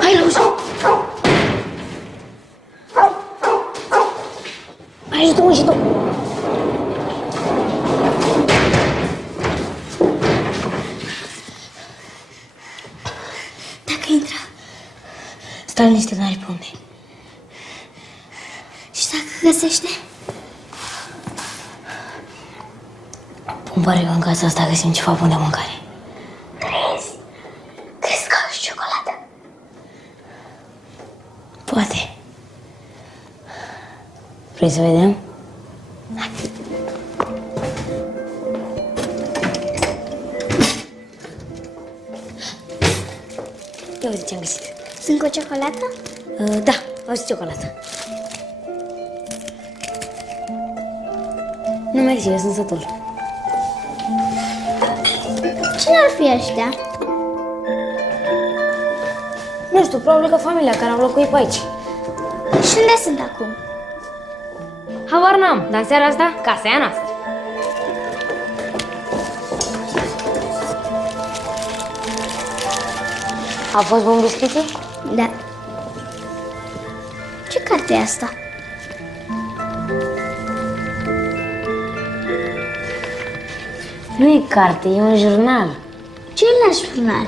Hai la ușă! Ajută-mă și tu! Dacă intră, stai niște n-are pe unde. Și dacă găsește? Îmi pare că în casa asta găsim ceva bun de mâncare. Crezi? Crezi că au și ciocolată? Poate. Vrei să vedem? Hai. Ia uite ce-am găsit. Sunt cu ciocolată? Da, au și ciocolată. Nu mersi, eu sunt sătul. Cine ar fi ăștia? Nu știu, probabil că familia care au locuit pe aici. Și unde sunt acum? Habar n-am, dar în seara asta, casa e a noastră. A fost bun biscuiții? Da. Ce carte e asta? Nu e carte, e un jurnal. Ce e la jurnal?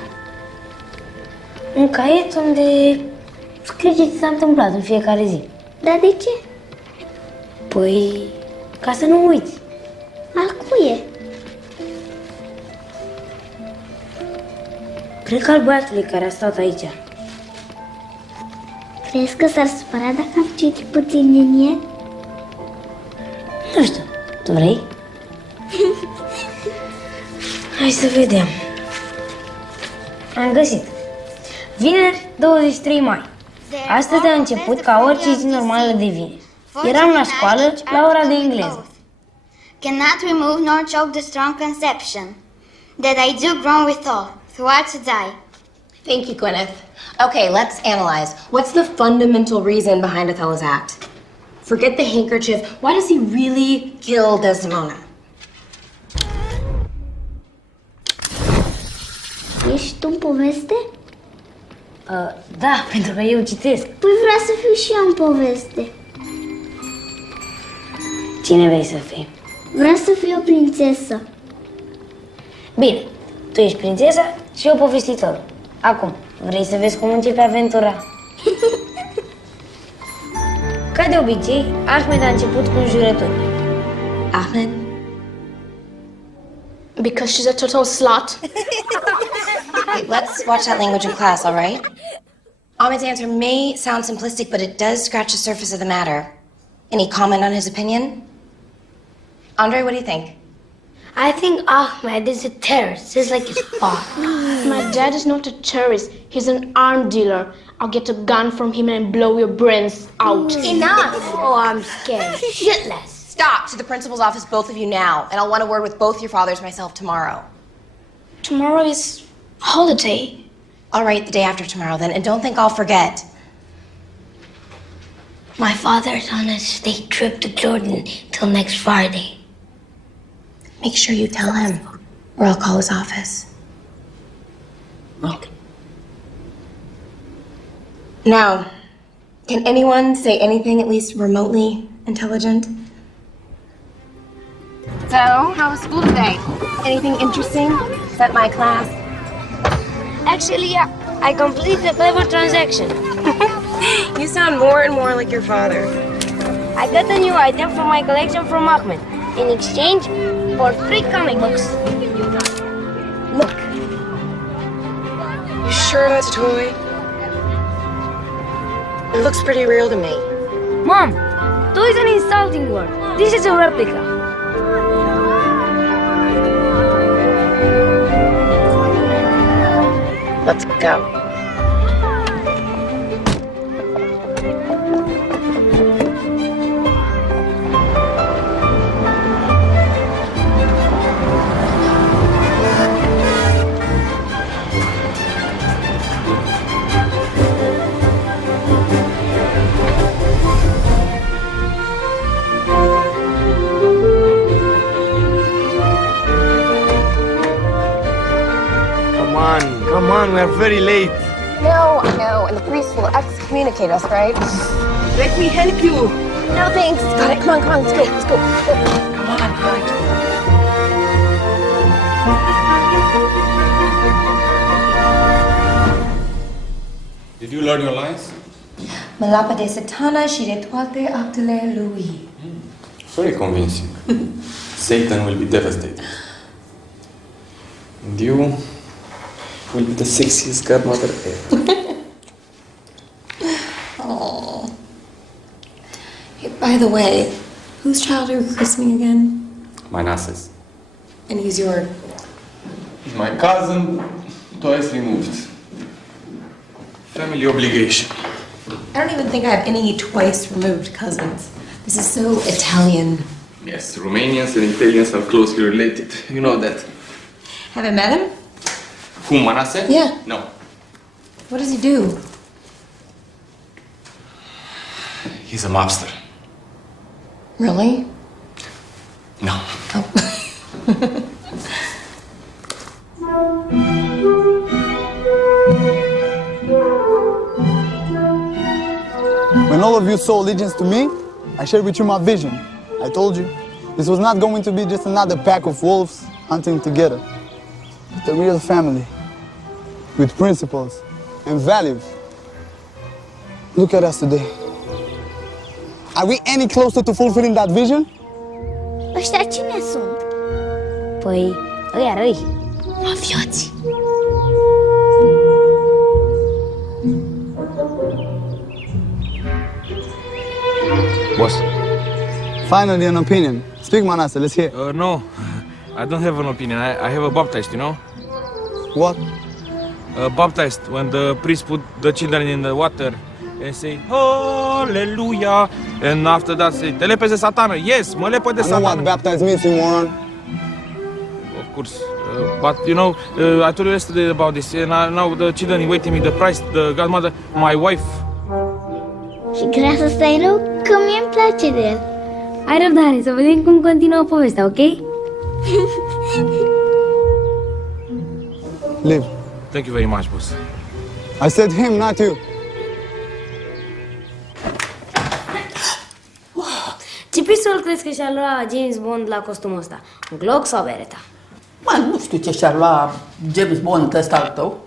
Un caiet unde scrie ce ți s-a întâmplat în fiecare zi. Dar de ce? Păi, ca să nu uiți. Al cui e? Cred că al băiatului care a stat aici. Crezi că s-ar supăra dacă am citit puțin din el? Nu știu, tu vrei? Hai să vedem. Am găsit. Vineri, 23 mai. Astăzi a început ca orice zi normală de vineri. Eram la școală la ora de engleză. Cannot remove nor choke the strong conception that I do groan withal, throughout to die. Thank you, Gwyneth. Okay, let's analyze. What's the fundamental reason behind Othello's act? Forget the handkerchief. Why does he really kill Desdemona? Ești tu în poveste? Da, pentru că eu citesc. Păi vreau să fiu și eu în poveste. Cine vrei să fii? Vreau să fiu o prințesă. Bine, tu ești prințesa și eu povestitorul. Acum, vrei să vezi cum începe aventura? Ca de obicei, Ahmed a început cu înjurături. Ahmed? Because she's a total slut. Hey, let's watch that language in class, all right? Ahmed's answer may sound simplistic, but it does scratch the surface of the matter. Any comment on his opinion? Andre, what do you think? I think Ahmed is a terrorist, just like his father. My dad is not a terrorist. He's an arm dealer. I'll get a gun from him and blow your brains out. Enough! Oh, I'm scared. Shitless. Stop! To the principal's office, both of you now. And I'll want a word with both your fathers myself tomorrow. Tomorrow is holiday. All right, the day after tomorrow then. And don't think I'll forget. My father's on a state trip to Jordan till next Friday. Make sure you tell him, or I'll call his office. Okay. Now, can anyone say anything at least remotely intelligent? So, how was school today? Anything interesting? Except my class? Actually, yeah, I completed the clever transaction. You sound more and more like your father. I got a new item from my collection from Ahmed in exchange for 3 comic books. Look. You sure that's a toy? It looks pretty real to me. Mom, toy is an insulting word. This is a replica. Let's go. Come on, we're very late. I know, and the priest will excommunicate us, right? Let me help you. No, thanks. Got it. Come on, let's go. Let's go. Come on, right. Did you learn your lines? Mă lapă de satana și de toate actele lui. Very convincing. Satan will be devastated. And you will be the sexiest godmother ever. Oh. Hey, by the way, whose child are you christening again? My Nașa's. And he's your... He's my cousin, twice removed. Family obligation. I don't even think I have any twice removed cousins. This is so Italian. Yes, Romanians and Italians are closely related. You know that. Have I met him? Who, Nașa? Yeah. No. What does he do? He's a mobster. Really? No. Oh. When all of you saw allegiance to me, I shared with you my vision. I told you, this was not going to be just another pack of wolves hunting together, but a real family with principles and values. Look at us today. Are we any closer to fulfilling that vision? Ăștia cine sunt? Păi, ăia răi. Mafioți. Boss. Finally, an opinion. Speak, Manasseh, let's hear. No, I don't have an opinion. I have a baptized, you know? What? Baptized, when the priest put the children in the water and say, Hallelujah, and after that say, te lepezi de satană. Yes, mă lepă de I know what satană. baptized means, you moron. Of course. But, you know, I told you yesterday about this, and now the children waiting me, the priest, the godmother, my wife. Și grea să stai rău? Că mie îmi place de el. Ai răbdare, să vedem cum continuă povestea, ok? Live. Thank you very much, boss. I said him, not you. Ce pistol crezi că și-a luat James Bond la costumul ăsta? Un Glock sau Beretta? Mă, nu știu ce și-ar lua James Bond ăsta al tău,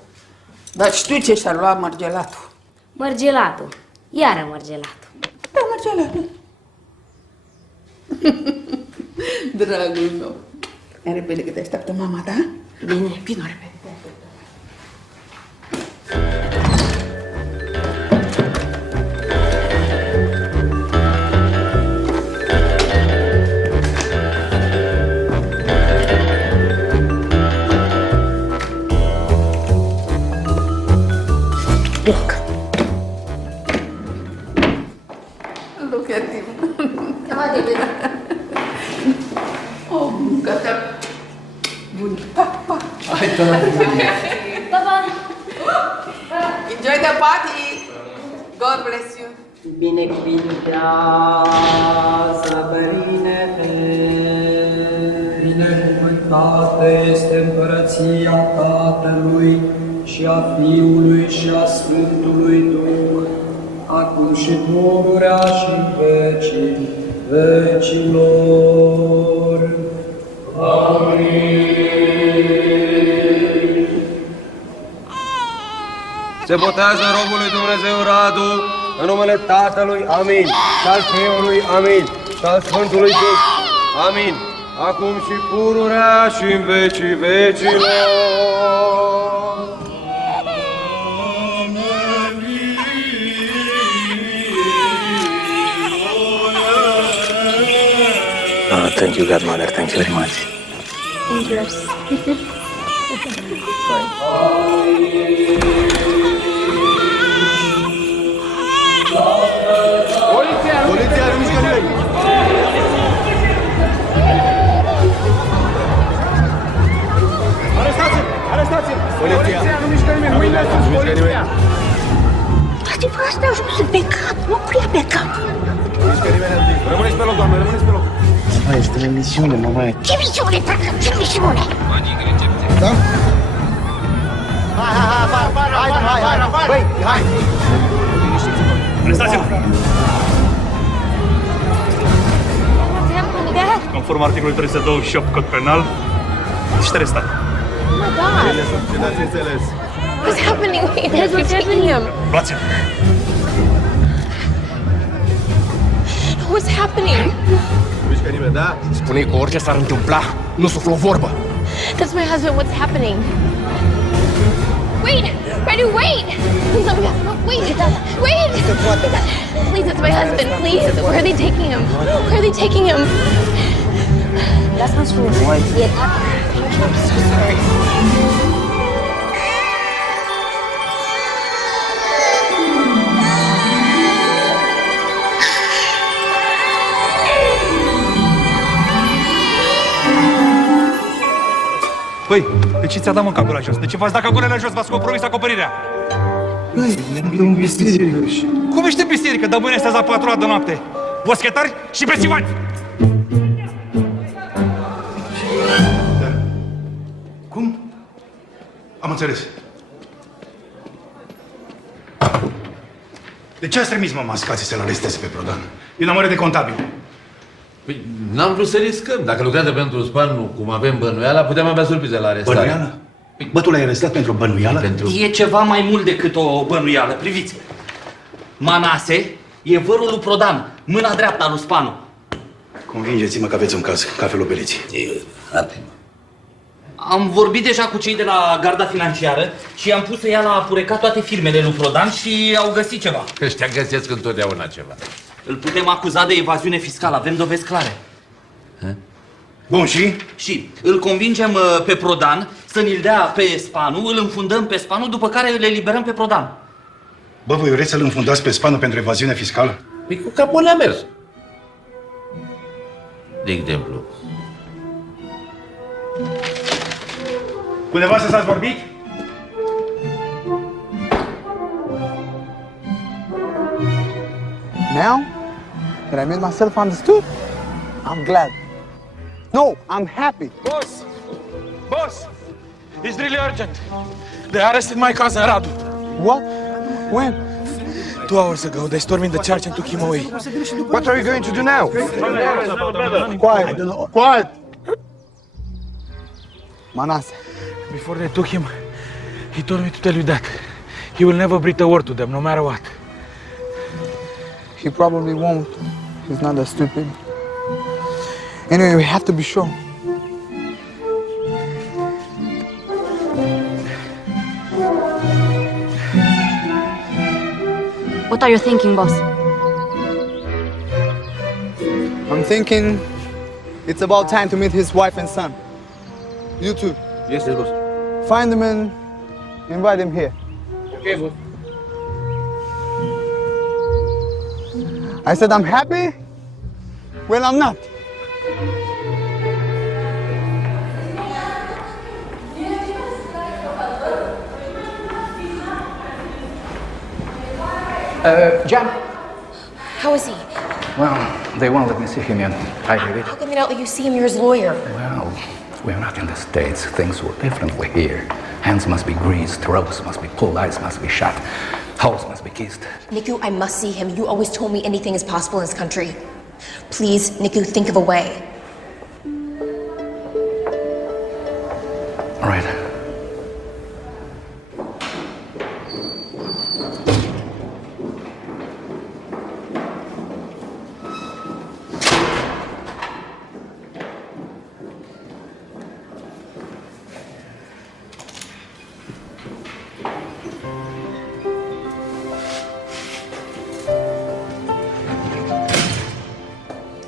dar știu ce și-ar lua mărgelatul. Mărgelatul. Iară mărgelatul. Da, mărgelatul. Dragul meu. Mai repede că te așteaptă mama, da? Bine, vino repede. Look at him. Oh, gata. Bun. Pa, pa. Enjoy the party. God bless you. Binecuvintează, Părinte, binecuvântată este împărăția Tatălui și a Fiului și a Sfântului Duh, acum și pururea și în vecii vecilor. Amin. Se botează robul lui Dumnezeu Radu în numele Tatălui, amin, și al Fiului, amin, și al Sfântului Duh, amin, acum și pururea și în vecii vecilor. Thank you, Godmother. Thank you very much. Thank you. Poliția, nu mișcă nimeni! Arestați-l! Arestați-l! Poliția, nu mișcă nimeni! Mâinile sus, poliția! Dar vă asta ajunge pe cap, nu prea pe cap. Nu mișcă nimeni! Rămâneți pe loc, doamne, rămâneți pe loc! Mama, este o misiune, mama. Ce misiune, tată? Ce misiune? Da? Hai! Băi, hai! Arestați-l! Conform articolului 328 cod penal, ești arestat. Oh my God! What's happening? Wait, what's taking him? Luați-l! What's happening? Spune că orice s-ar întâmpla, nu suflă o vorbă. That's my husband. What's happening? Wait! Freddie, wait! Wait! Wait! Please, it's my husband. Please, where are they taking him? Where are they taking him? That's not your wife. Thank you. I'm so sorry. Păi, de ce ți-a dat mă capul la jos? De ce v-ați dat capul la jos? V-ați compromis acoperirea? Băi, ne aflăm în biserică și... Cum ești în biserică? Dă mâine astea la 4 de noapte. Boschetari și bețivani! Cum? Am înțeles. De ce ați trimis, mă, mascații să-l aresteze pe Prodan? E în amără de contabil. Păi, n-am vrut să riscăm. Dacă lucrează pentru Spanu, cum avem bănuiala, puteam avea surprize la arestare. Bănuială? Bă, tu l-ai arestat pentru bănuială? E ceva mai mult decât o bănuială. Priviți. Manase e vărul lui Prodan, mâna dreaptă a lui Spanu. Convingeți-mă că aveți un caz, ca felobeliții. Am vorbit deja cu cei de la garda financiară și am pus să ia la purecat toate firmele lui Prodan și au găsit ceva. Ăștia găsesc întotdeauna ceva. Îl putem acuza de evaziune fiscală, avem dovezi clare. Bun, și? Și îl convingem pe Prodan să ne-l dea pe Spanu, îl înfundăm pe Spanu, după care îl eliberăm pe Prodan. Bă, voi vreți să-l înfundați pe Spanu pentru evaziune fiscală? Păi cu capul a mers. De exemplu. Cu nevastă s-ați vorbit? Now that I made myself understood, I'm glad. No, I'm happy. Boss! It's really urgent. They arrested my cousin Radu. What? When? 2 hours ago, they stormed in the church and took him away. What are you going to do now? Quiet. Quiet. Manase. Before they took him, he told me to tell you that he will never breathe a word to them, no matter what. He probably won't. He's not that stupid. Anyway, we have to be sure. What are you thinking, boss? I'm thinking it's about time to meet his wife and son. You too. Yes, boss. Find him and invite him here. Okay, boss. I said I'm happy when I'm not. John? How is he? Well, they won't let me see him yet. I did it. How come they don't let you see him? You're his lawyer. Well, we're not in the States. Things work differently here. Hands must be greased, throats must be pulled, eyes must be shut, holes must be kissed. Niku, I must see him. You always told me anything is possible in this country. Please, Niku, think of a way. All right.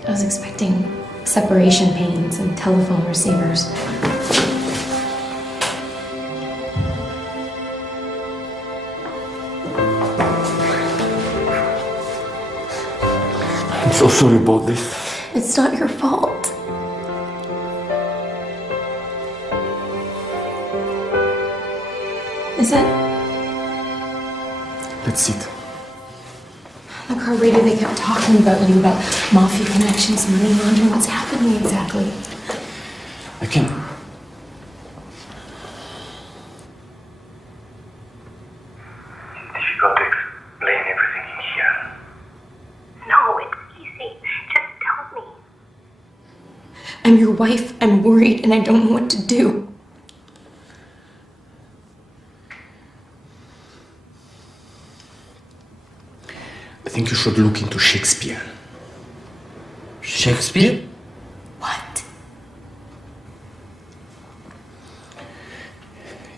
I was expecting separation pains and telephone receivers. I'm so sorry about this. It's not your fault. Is it? Let's sit. On the car radio, they kept talking about you, about mafia connections, money laundering. What's happening exactly? I can't. I'm your wife, I'm worried, and I don't know what to do. I think you should look into Shakespeare. Shakespeare? What?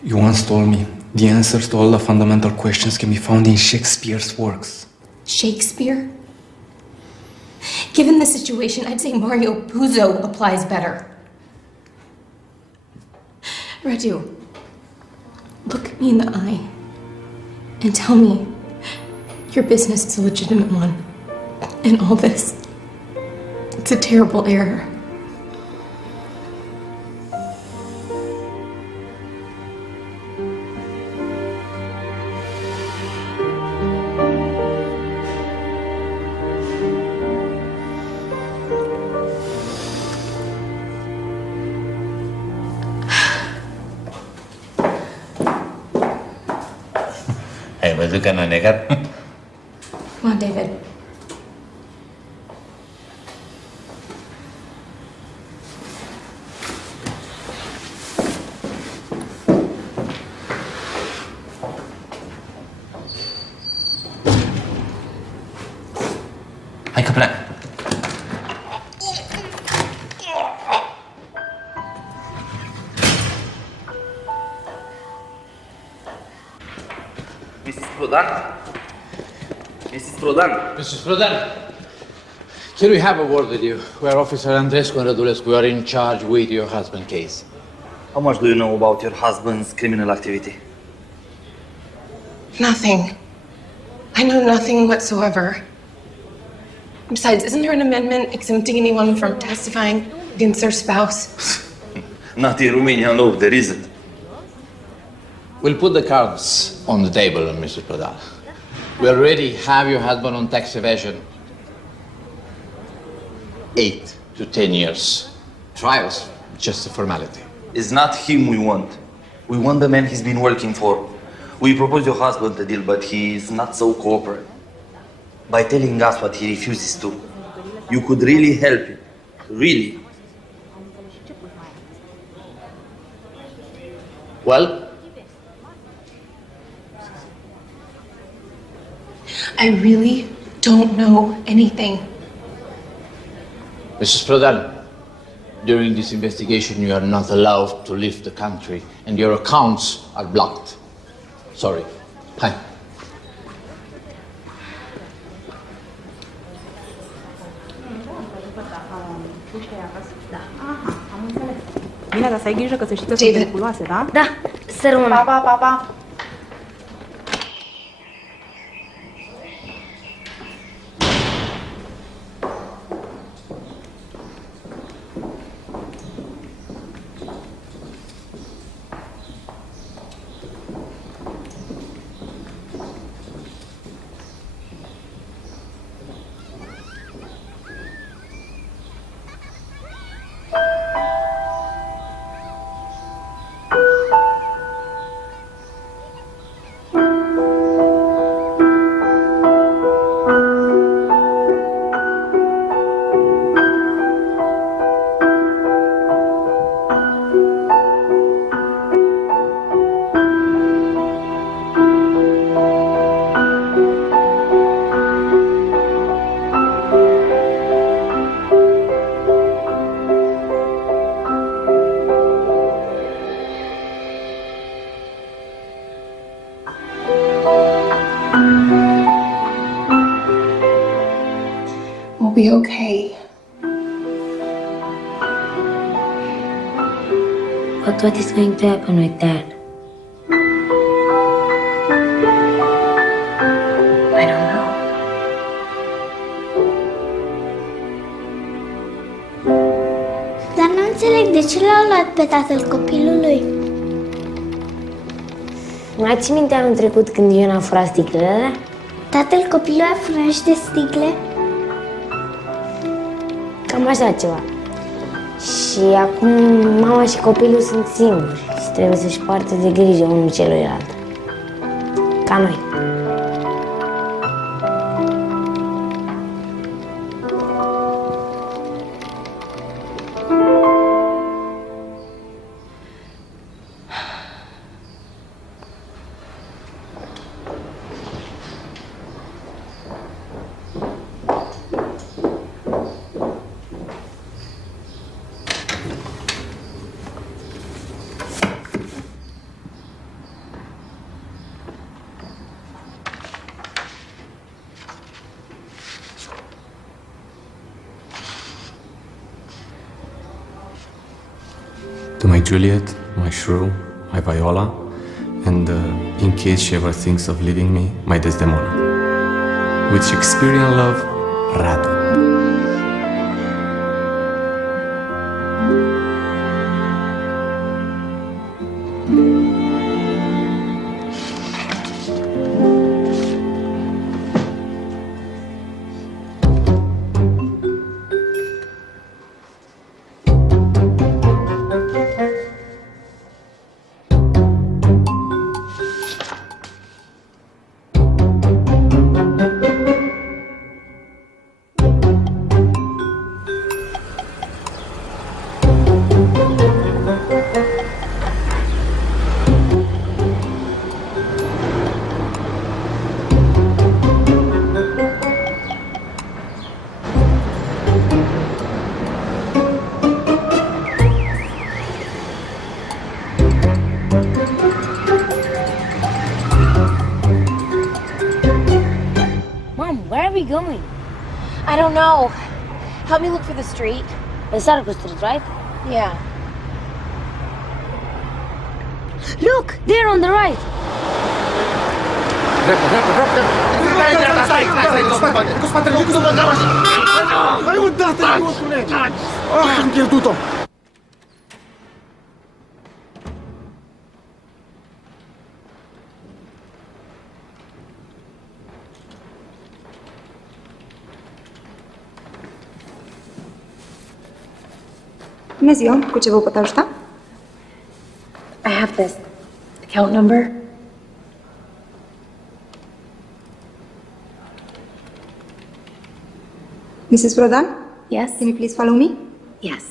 You once told me the answers to all the fundamental questions can be found in Shakespeare's works. Shakespeare? Given the situation, I'd say Mario Puzo applies better. Raju, look me in the eye and tell me your business is a legitimate one. And all this, it's a terrible error. Ai văzut că n-a negat? Come on, David. Hai că pleacă. Mrs. Prodan? Mrs. Prodan? Mrs. Prodan, can we have a word with you? We are Officer Andrescu and Radulescu. We are in charge with your husband's case. How much do you know about your husband's criminal activity? Nothing. I know nothing whatsoever. Besides, isn't there an amendment exempting anyone from testifying against their spouse? Not in Romanian law, there isn't. We'll put the cards on the table, Mrs. Prodan. We already have your husband on tax evasion. 8 to 10 years. Trials, just a formality. It's not him we want. We want the man he's been working for. We proposed your husband a deal, but he is not so cooperative. By telling us what he refuses to, you could really help him. Really. Well? I really don't know anything. Mrs. Prodan, during this investigation you are not allowed to leave the country and your accounts are blocked. Sorry. Hi. Bine, dar să ai grijă că să știi că sunt periculoase, da? Da, să rămână. Pa, pa, pa, pa. We'll be okay. What is going to happen with Dad? I don't know. Dar nu înțeleg de ce l-au luat pe tatăl copilului. Mai ții minte anul trecut când Ion a furat sticlele alea? Tatăl copilului a furat niște sticle? Cam așa ceva. Și acum mama și copilul sunt singuri și trebuie să-și poarte de grijă unul celuilalt. Ca noi. my Juliet, my shrew, my Viola, and in case she ever thinks of leaving me, my Desdemona. With Shakespearean love, Radu. Where are we going? I don't know. Help me look for the street. The Sarco Street, right? Yeah. Look, there on the right. Hai uitat-te, botule! Ah, am pierdut-o! Bună ziua, cu ce vă pot ajuta? I have this account number. Mrs. Rodan? Yes? Can you please follow me? Yes.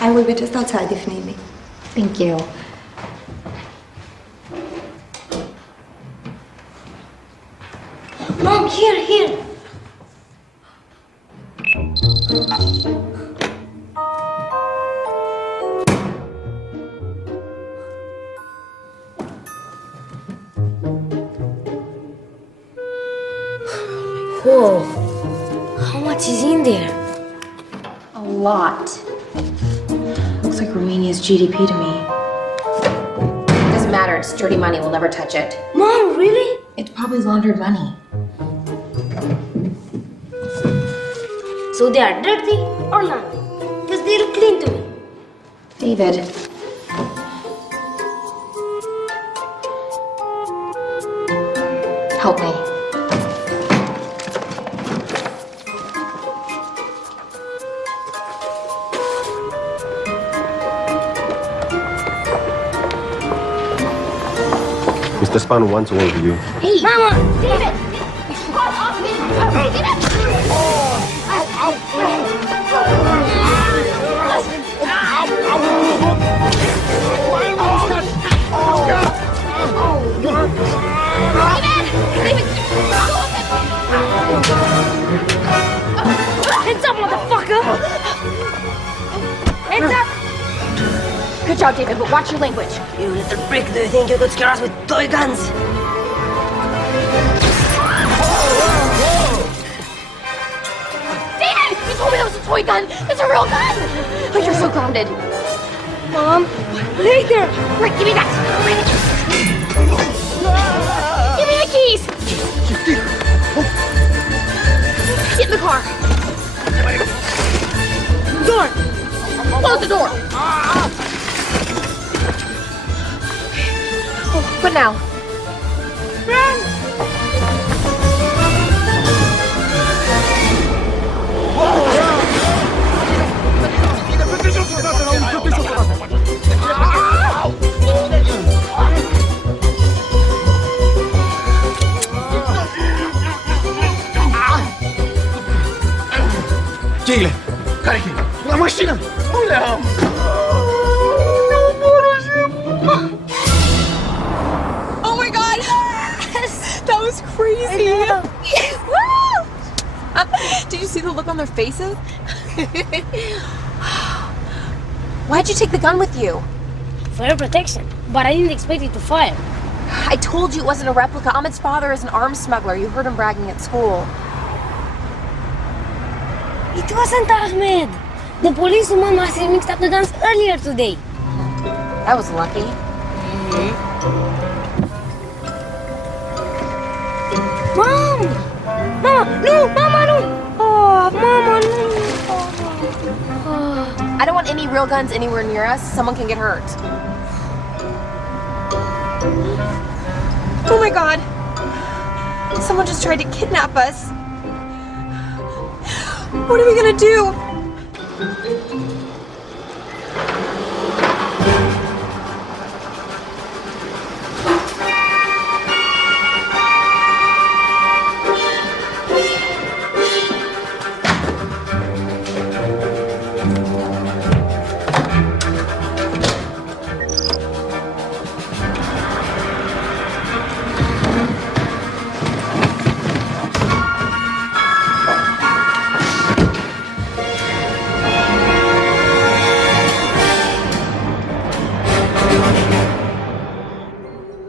I will be just outside if need be. Thank you. Mom, here. Whoa, how much is in there? A lot. Looks like Romania's GDP to me. Doesn't matter, it's dirty money, we'll never touch it. Mom, really? It's probably laundered money. So they are dirty or not? Because they look clean to me. David. Help me. Mr. Spanu wants to work with you. Hey, Mama! David! Hands up, motherfucker! Hands up! Good job, David, but watch your language. You little prick, do you think you could scare us with toy guns? David! You told me that was a toy gun! It's a real gun! Oh, you're so grounded. Mom, later! Rick, give me that! Give me the keys! Get in the car! Door! Close the door! Oh, what now? Cheile! Care-i? La mașină! Nu le am! Oh my god! Did you see the look on their faces? Why'd you take the gun with you? For your protection, but I didn't expect it to fire. I told you it wasn't a replica. Ahmed's father is an arms smuggler. You heard him bragging at school. It wasn't Ahmed. The policewoman must have mixed up the guns earlier today. That was lucky. Mom! Mama! No! Mama, no! Oh, Mama, no! Oh. I don't want any real guns anywhere near us. Someone can get hurt. Oh my God! Someone just tried to kidnap us. What are we gonna do?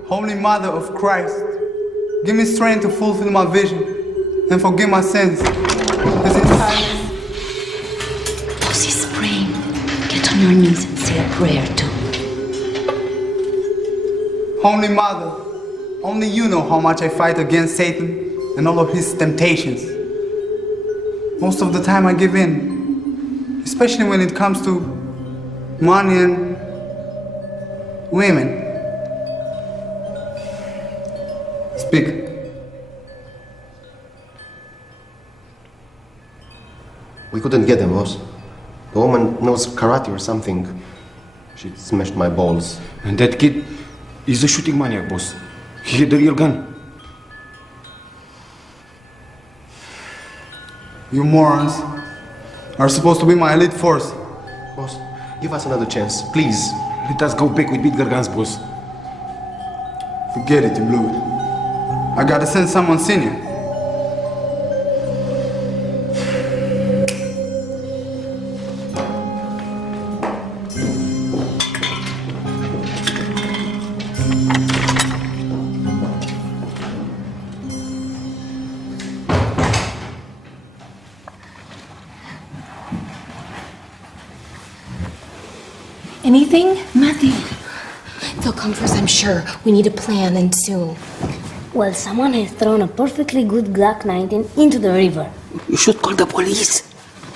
Holy Mother of Christ, give me strength to fulfill my vision and forgive my sins. Lucy's praying. Get on your knees and say a prayer too. Holy Mother, only you know how much I fight against Satan and all of his temptations. Most of the time I give in, especially when it comes to money and women. Speak. We couldn't get them, boss. The woman knows karate or something. She smashed my balls. And that kid is a shooting maniac, boss. He had the real gun. You morons are supposed to be my elite force. Boss, give us another chance, please. Let us go back with bigger guns, boss. Forget it, you blew it. I gotta send someone senior. Anything? Nothing. They'll come for us, I'm sure. We need a plan, and soon. Well, someone has thrown a perfectly good Glock 19 into the river. You should call the police.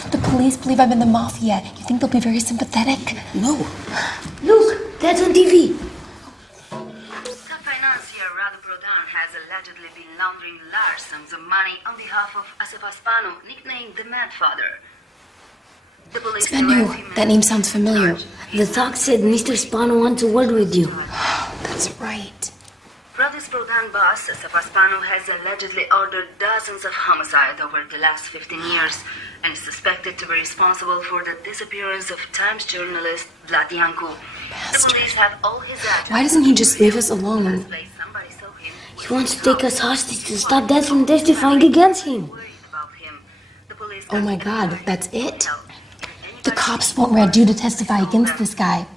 The police believe I'm in the mafia. You think they'll be very sympathetic? No. Look, that's on TV. Financier Radu Prodan has allegedly been laundering large sums of money on behalf of Asaf Aspanu, nicknamed the Mad Father. The police Spanu, that name sounds familiar. The talk said Mr. Spanu wants to work with you. That's right. Radu's Prodan boss, Asaf Aspanu, has allegedly ordered dozens of homicides over the last 15 years and is suspected to be responsible for the disappearance of Times journalist Vlad Yanku. The police have all his address. Why doesn't he just leave us alone? He wants to take us hostage to stop Dad from testifying against him. Oh my God, that's it? The cops won't red you to testify against this guy.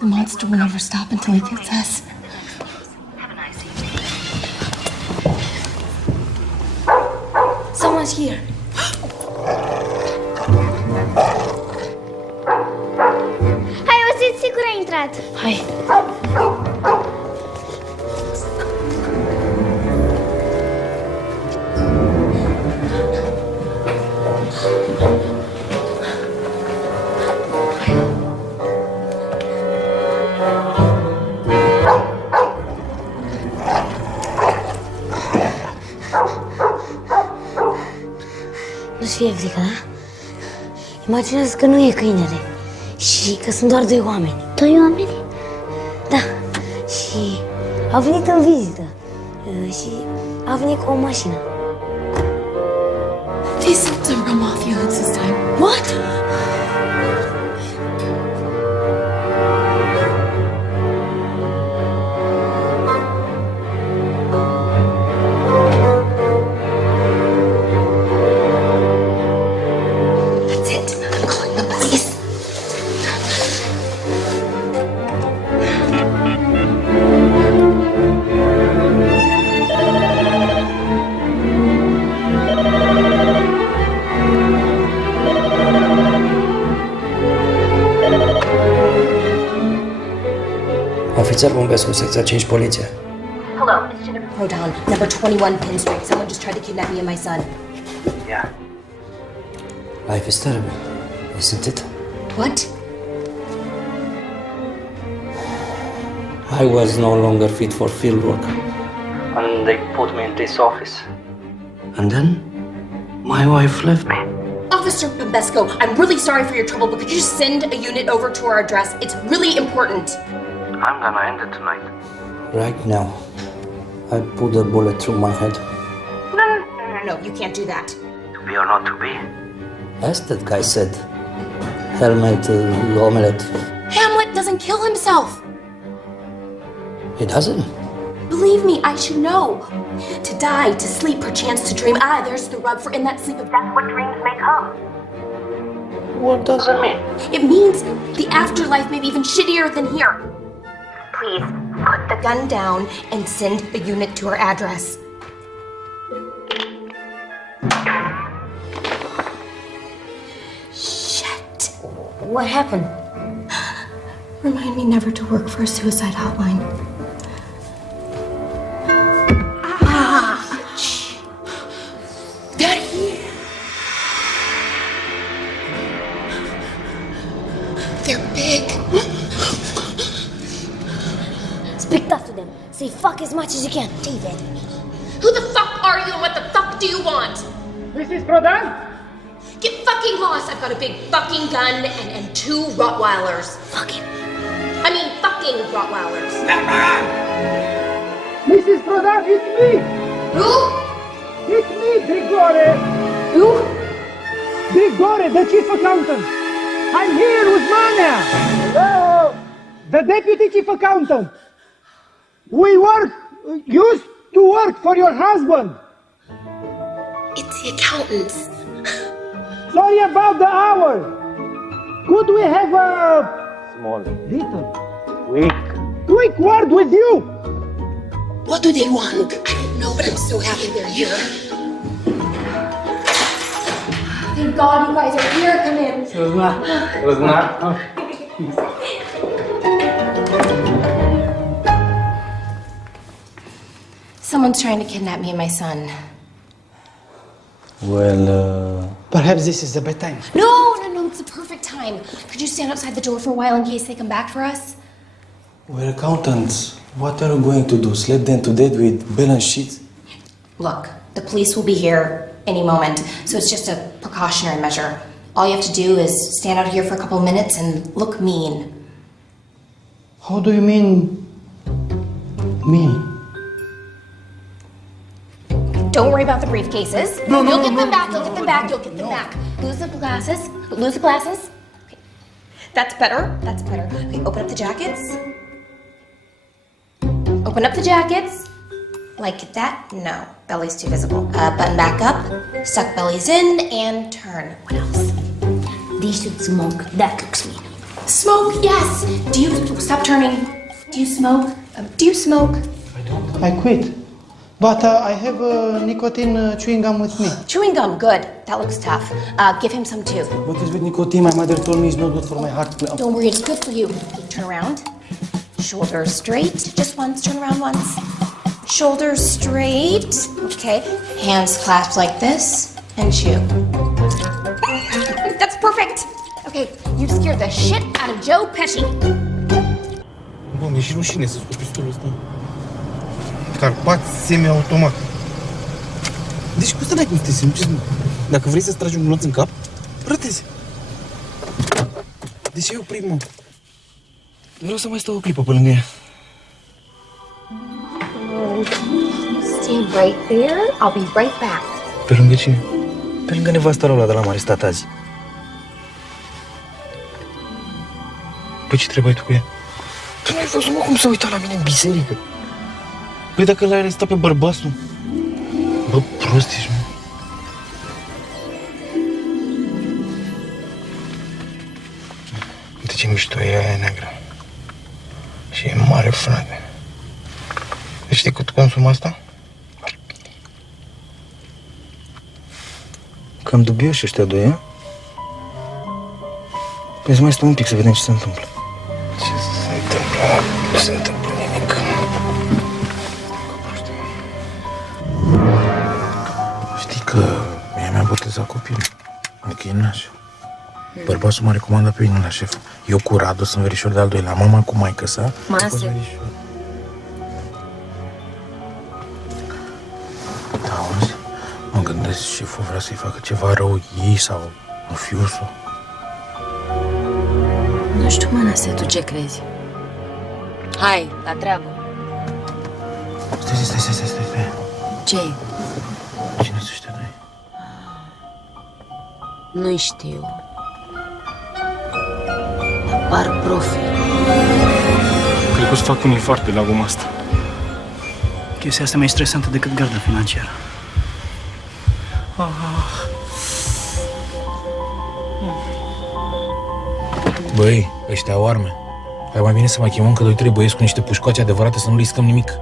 The monster will never stop until he gets us. Someone's here. Hai auzit, sigur a intrat. Hai. Nu-ți fie frică, da? Imaginează că nu e câinele și că sunt doar doi oameni. Doi oameni? Da. Și au venit în vizită și au venit cu o mașină. They sent some real mafia hoods this time. What? Ofițer Bombescu, secția 5, poliție. Hello, it's Jennifer Prodown, number 21 Pinstripe. Someone just tried to kidnap me and my son. Yeah. Life is terrible, isn't it? What? I was no longer fit for field work. And they put me in this office. And then, my wife left me. Officer Bombesco, I'm really sorry for your trouble, but could you just send a unit over to our address? It's really important. I'm gonna end it tonight. Right now, I put a bullet through my head. No, you can't do that. To be or not to be? As that guy said. Helmet, omelette. Hamlet doesn't kill himself. He doesn't? Believe me, I should know. To die, to sleep, perchance to dream. Ah, there's the rub for in that sleep of death what dreams may come. What does it mean? It means the afterlife may be even shittier than here. Please, put the gun down and send a unit to our address. Shit. What happened? Remind me never to work for a suicide hotline. They're big. Speak tough to them. Say fuck as much as you can. David. Who the fuck are you and what the fuck do you want? Mrs. Prodan? Get fucking lost. I've got a big fucking gun and 2 Rottweilers. Fucking Rottweilers. Mrs. Prodan, it's me! Who? It's me, Grigore! Who? Grigore, the chief accountant! I'm here with Mania! Hello! The deputy chief accountant! We used to work for your husband! It's the accountants. Sorry about the hour! Could we have a... Small. Little. Quick word with you! What do they want? I don't know, but I'm so happy they're here. Thank God you guys are here. Come in. Someone's trying to kidnap me and my son. Well, Perhaps this is the bad time. No, it's the perfect time. Could you stand outside the door for a while in case they come back for us? we're accountants. What are you going to do? Slap them to death with balance sheets? Look, the police will be here any moment, so it's just a precautionary measure. All you have to do is stand out here for a couple of minutes and look mean. How do you mean? Don't worry about the briefcases. You'll get them back. You'll get them back. Lose the glasses. Okay. That's better. Okay, open up the jackets. Like that? No. Belly's too visible. Button back up. Suck bellies in and turn. What else? They should smoke. That cooks me. Smoke, yes. Stop turning. Do you smoke? I quit. But I have nicotine chewing gum with me. Chewing gum, good. That looks tough. Give him some too. What is with nicotine? My mother told me it's not good for my heart. Don't worry, it's good for you. Okay, turn around. Shoulders straight. Just once. Turn around once. Shoulders straight. Okay. Hands clasped like this. And chew. That's perfect. Okay, you scared the shit out of Joe Pesci. Bă, mi-e și rușine să scot pistolul ăsta. Carpat semi-automat. Deci cum să n-ai cum să te simți? Dacă vrei să-ți tragi un glonț în cap, rătezi. De ce ai oprit, mă? Vreau să mai stau o clipă pe lângă ea. Stay right there. I'll be right back. Pe lângă cine? Pe lângă nevasta Lola de la arestat azi. Păi ce trebuie tu cu ea? Tu n-ai văzut, mă, cum se uita la mine în biserică? Păi dacă l-ai arestat pe bărbasul. Bă, prost ești, mă. Uite ce mișto e aia neagră. Și e mare, frate. Deci știi cât consum asta? Cam dubioși ăștia doi, a? Păi să mai stăm un pic să vedem ce se întâmplă. Ce se întâmplă? se întâmplă nimic. Știi că mi-a botezat copilul. Adică e Nașa. Bărbatul mă recomandă pe mine la șef. Eu cu Radu sunt verișor de-al doilea. Mama cu maică sa. Mase. Da, auzi? Mă gândesc, șeful vrea să-i facă ceva rău ei sau un fiusul. Nu știu, Mănase, tu ce crezi? Hai, la treabă. Stai. Ce? Cine sunt ăștia doi? Nu-i știu. Dar par profi. Cred că o să fac un infart de la guma asta. Chestia asta mai stresantă decât garda financiară. Băi, ăștia au arme. Ar mai bine să mai chemăm că 2-3 băieți cu niște pușcoace adevărate să nu riscăm nimic.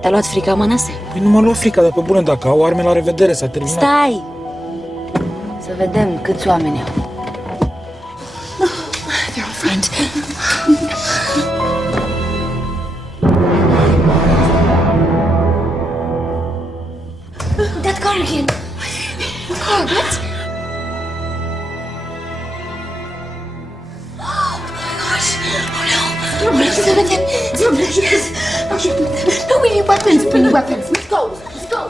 Te-a luat frica, Mănase? Păi nu m-a luat frica, dar pe bune, dacă au arme, la revedere, s-a terminat. Stai! Să vedem câți oameni au. They're all friends. That car again. Car, what? Oh my gosh. Oh no. Some of them. Yes. No, we need weapons. We need weapons. Let's go. Let's go.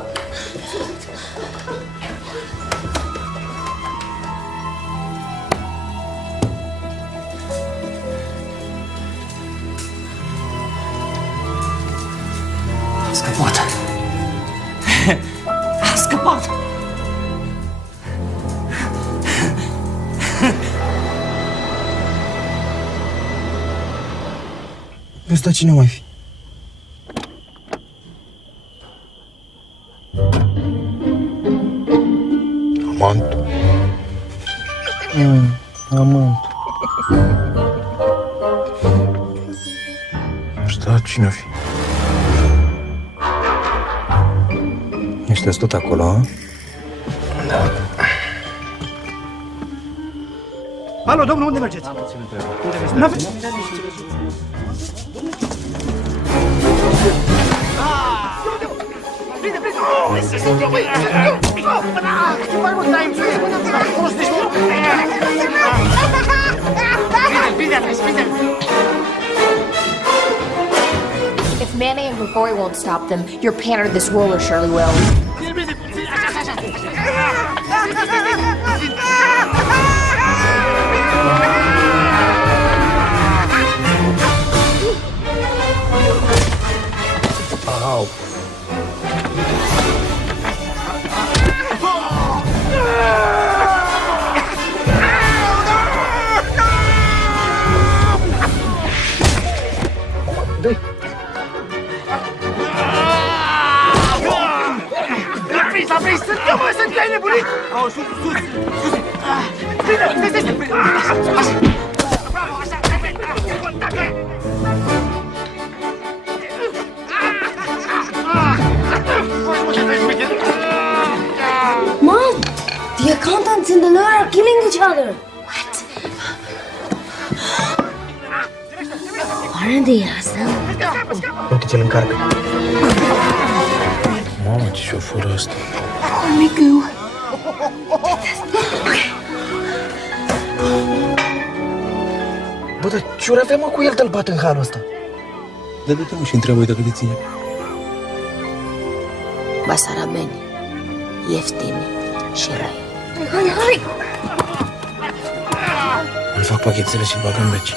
A scăpat. A scăpat. Ăsta cine mai fi? Amant. Amant. Ăsta cine fi? Ăștia tot acolo, a? Da. Alo, domnul, unde mergeți? Unde mergeți? If Manny and Grigori won't stop them, your pander this roller surely will. Au. S-a prins! Sunt eu, mă! Sunt ai nebunit! Au, sus! Bine! Stai! Bravo, așa! Mom! The accountants in the lawyer are killing each other! What? Aren't they awesome? Uite ce-l încarcă. Mamă, ce șofor ăsta. Migu. Bă, dar ce ori avea, mă, cu el de-l bat în halul ăsta? Dă-te, mă, și întreabă-i dacă deține. Basarabeni, ieftini și răi. Hai! Îmi fac pachetele și-l bag în beci.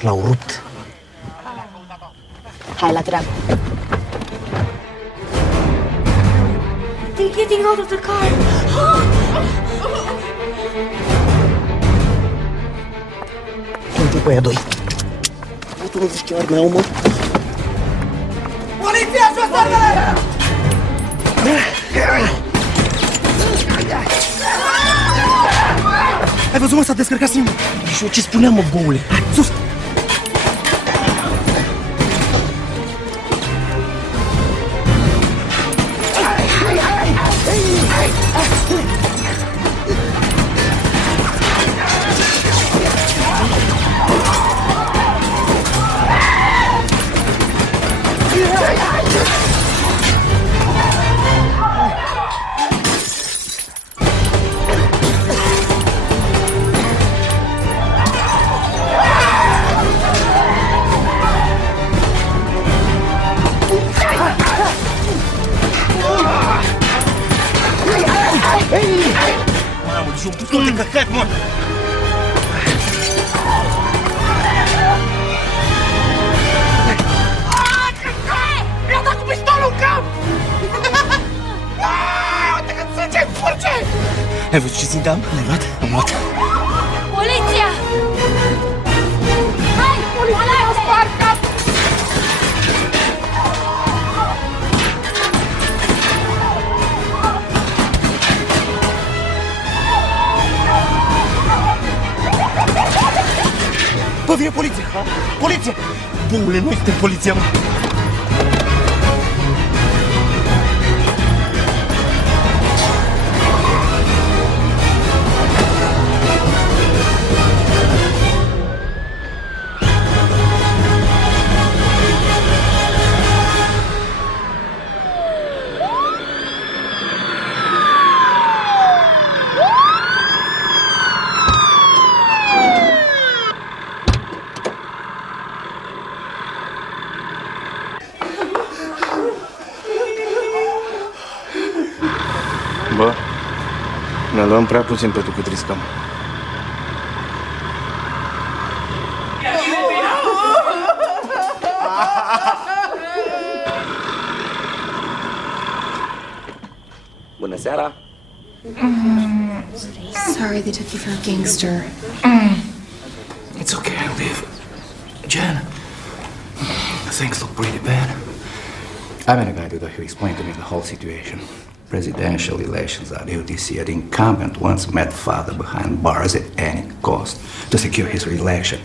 L-au rupt. Hai la treabă. They're getting out of the car. Uite pe aia doi. Tu nu zici ce arme au, mă? Poliția, jos armele! Ai văzut, mă, s-a descărcat singur. Și eu ce spuneam, mă, boule? Hai, sus! Tragi un pistol de căcat, mă! Mi-a dat cu pistolul în cap! Uite cât sânge curge! Ai văzut ce ținteam? L-ai luat? Am luat. Poliția! Hai! Poliția! O sparg cap! Bă, vine poliția! Poliție! Bule, noi suntem poliția, mă! Bă, ne luăm prea puțin pentru cât riscăm. Bună seara! Sorry they took you for a gangster. It's okay, I'll leave. Jen, things look pretty bad. I met a guy today who explained to me the whole situation. Presidential elections are due this year. The incumbent once met father behind bars at any cost to secure his re-election.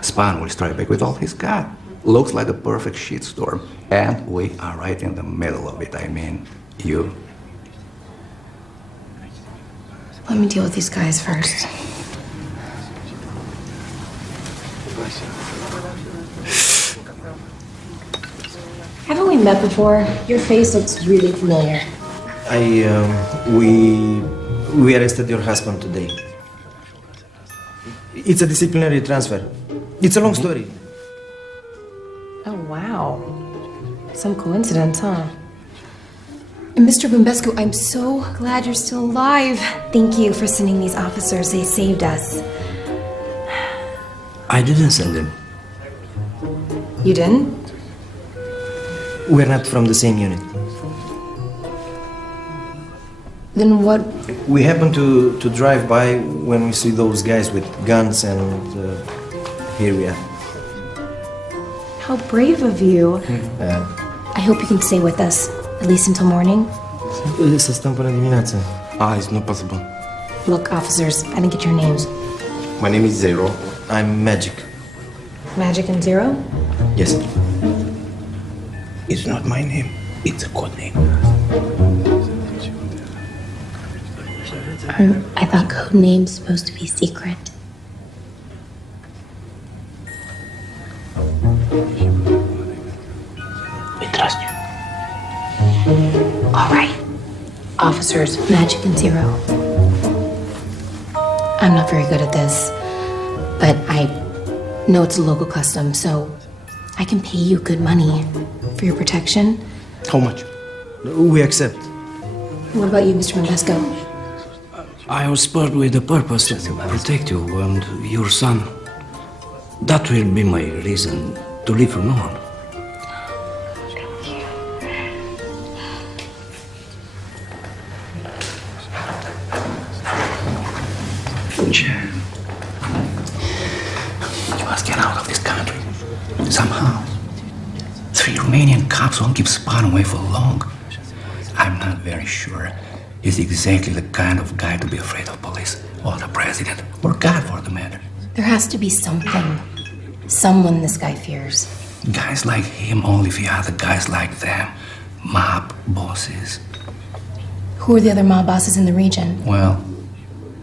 Spahn will strike back with all he's got. Looks like a perfect shitstorm. And we are right in the middle of it. I mean, you. Let me deal with these guys first. Haven't we met before? Your face looks really familiar. We arrested your husband today. It's a disciplinary transfer. It's a long story. Oh, wow. Some coincidence, huh? And Mr. Bumbescu, I'm so glad you're still alive. Thank you for sending these officers. They saved us. I didn't send him. You didn't? We're not from the same unit. Then what? We happen to drive by when we see those guys with guns and here we are. How brave of you. I hope you can stay with us, at least until morning. Să stăm până dimineață. It's not possible. Look, officers, I didn't get your names. My name is Zero. I'm Magic. Magic and Zero? Yes. It's not my name. It's a code name. I thought code name's supposed to be secret. We trust you. All right. Officers, Magic and Zero. I'm not very good at this, but I know it's a local custom, so I can pay you good money for your protection. How much? We accept. What about you, Mr. Bumbescu? I was spurred with the purpose to protect you and your son. That will be my reason to live from now on. Jen, you must get out of this country. Somehow. 3 Romanian cops won't keep Spahn away for long. I'm not very sure he's exactly the kind of guy to be afraid of police, or the president, or God for the matter. There has to be something. Someone this guy fears. Guys like him only fear other guys like them. Mob bosses. Who are the other mob bosses in the region? Well,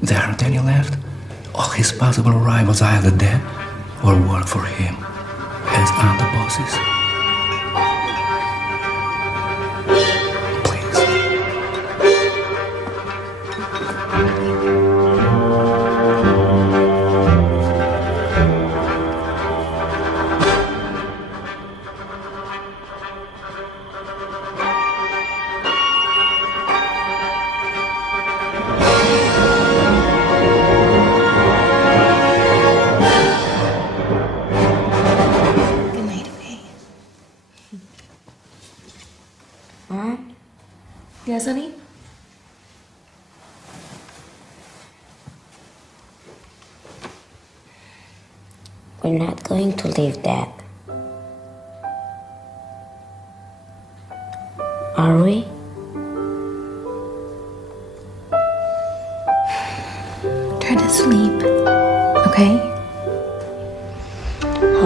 there aren't any left. All his possible rivals are either dead or work for him as underbosses. Yes, honey? We're not going to leave, Dad. Are we? Try to sleep, okay?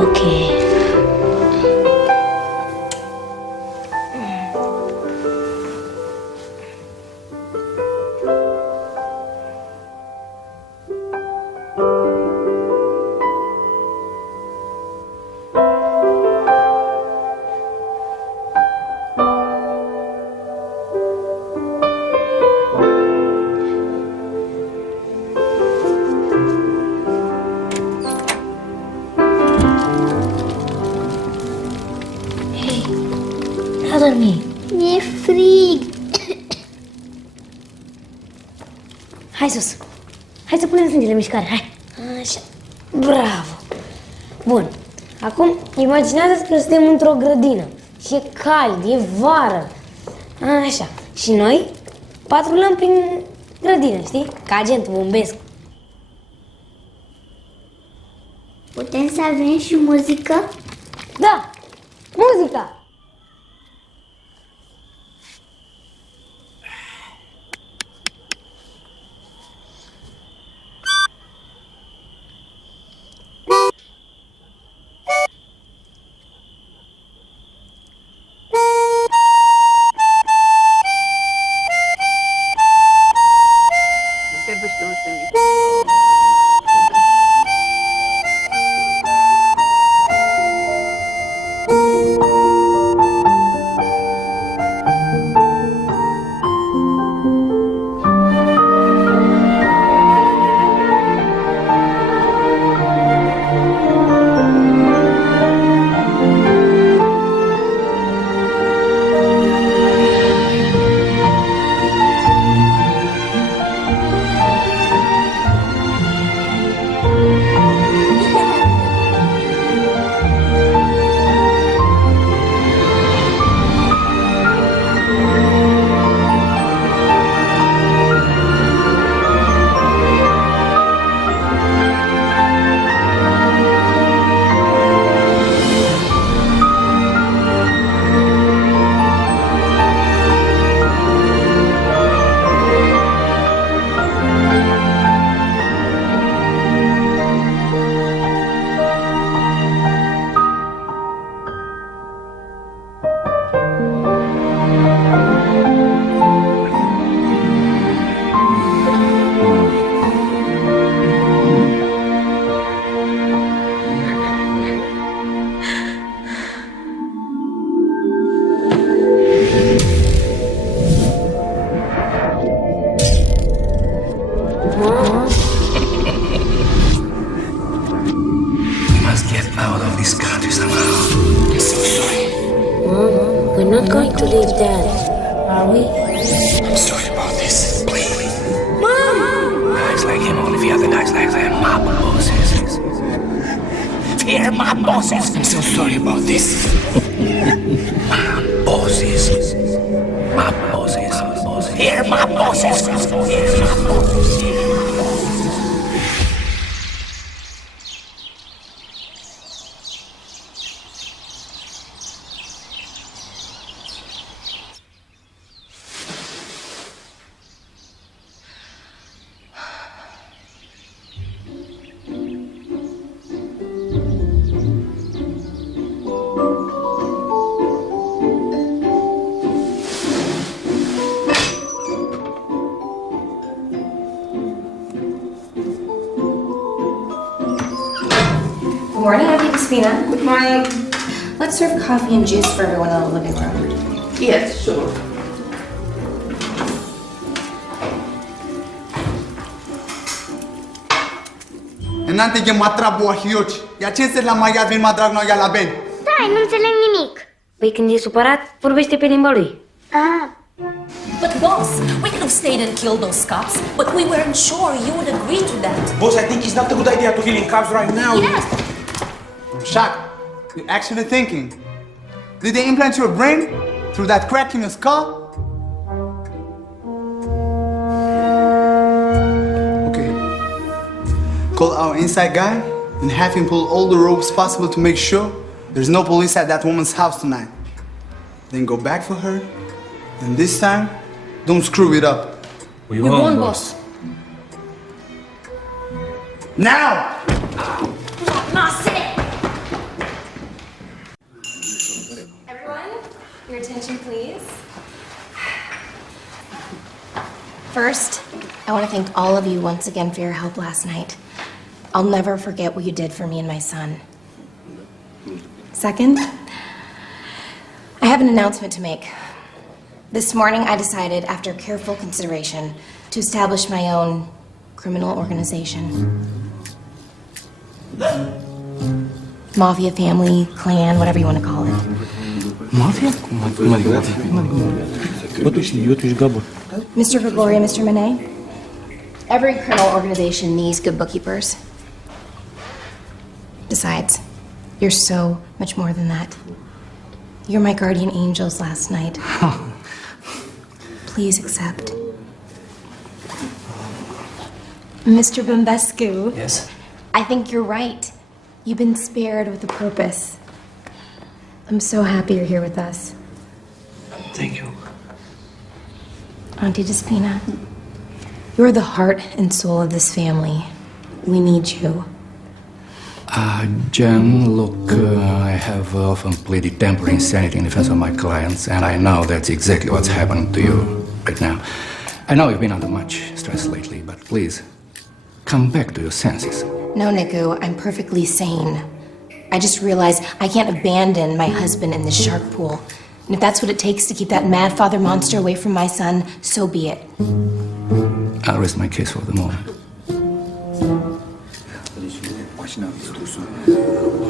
Okay. A dormi. Mi-e frig. Hai sus. Hai să punem sângele în mișcare, hai. Așa. Bravo. Bun. Acum, imaginează-ți că suntem într-o grădină. Și e cald, e vară. Așa. Și noi patrulăm prin grădină, știi? Ca agentul bombesc. Putem să avem și muzică? Da! Muzica! We're not going to leave Dad, are we? I'm sorry about this. Please. Mom! Guys like him, only the other guys like them. My bosses. They're my bosses. I'm so sorry about this. My bosses. My bosses. They're my bosses. They're my bosses. Good morning, Auntie Crispina. Good morning. Let's serve coffee and juice for everyone in the living room. Yes, sure. Enante che matra boa hioci. Ia ce se la mai avem madrag noi la ben. Da, nu înțeleg nimic. Păi când e supărat, vorbește pe limba lui. Ah. But boss, we could have stayed and killed those cops, but we weren't sure you would agree to that. Boss, I think it's not a good idea to kill cops right now. Yes. Shaq, you're actually thinking. Did they implant your brain through that crack in your skull? call our inside guy and have him pull all the ropes possible to make sure there's no police at that woman's house tonight. Then go back for her, and this time, don't screw it up. We won't, boss. Now! Everyone, your attention, please. First, I want to thank all of you once again for your help last night. I'll never forget what you did for me and my son. Second, I have an announcement to make. This morning, I decided, after careful consideration, to establish my own criminal organization. Mafia, family, clan, whatever you want to call it. Mafia? Mr. Gregoria, Mr. Monet, every criminal organization needs good bookkeepers. Besides, you're so much more than that. You're my guardian angels last night. Please accept. Mr. Bombescu. Yes? I think you're right. You've been spared with a purpose. I'm so happy you're here with us. Thank you. Auntie Despina, you're the heart and soul of this family. We need you. Jen, look, I have often pleaded temporary insanity in defense of my clients, and I know that's exactly what's happening to you right now. I know you've been under much stress lately, but please, come back to your senses. No, Niku, I'm perfectly sane. I just realized I can't abandon my husband in this shark pool. And if that's what it takes to keep that mad father monster away from my son, so be it. I'll rest my case for the moment.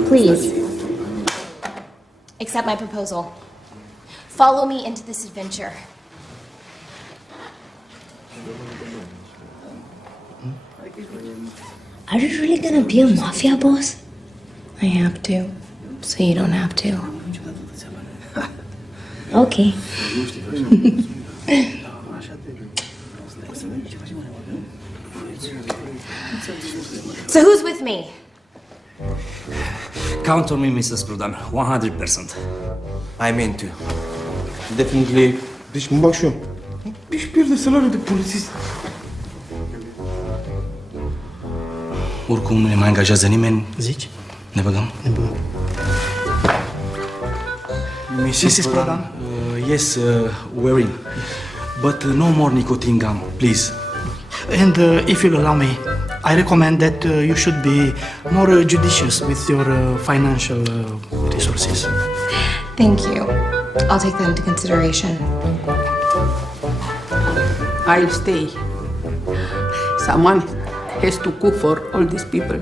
Please, accept my proposal. Follow me into this adventure. Are you really gonna be a mafia boss? I have to, so you don't have to. Okay. So who's with me? Count on me, Mrs. Prudan, 100%. I'm into. Definitely. Deci mă bag și eu. Își pierde salariul de polițist. Oricum nu ne mai angajează nimeni. Zici? Ne băgăm? Ne băgăm. Mrs. Prudan? Yes, we're in. But no more nicotine gum, please. And if you'll allow me, I recommend that you should be more judicious with your financial resources. Thank you. I'll take that into consideration. I'll stay. Someone has to cook for all these people.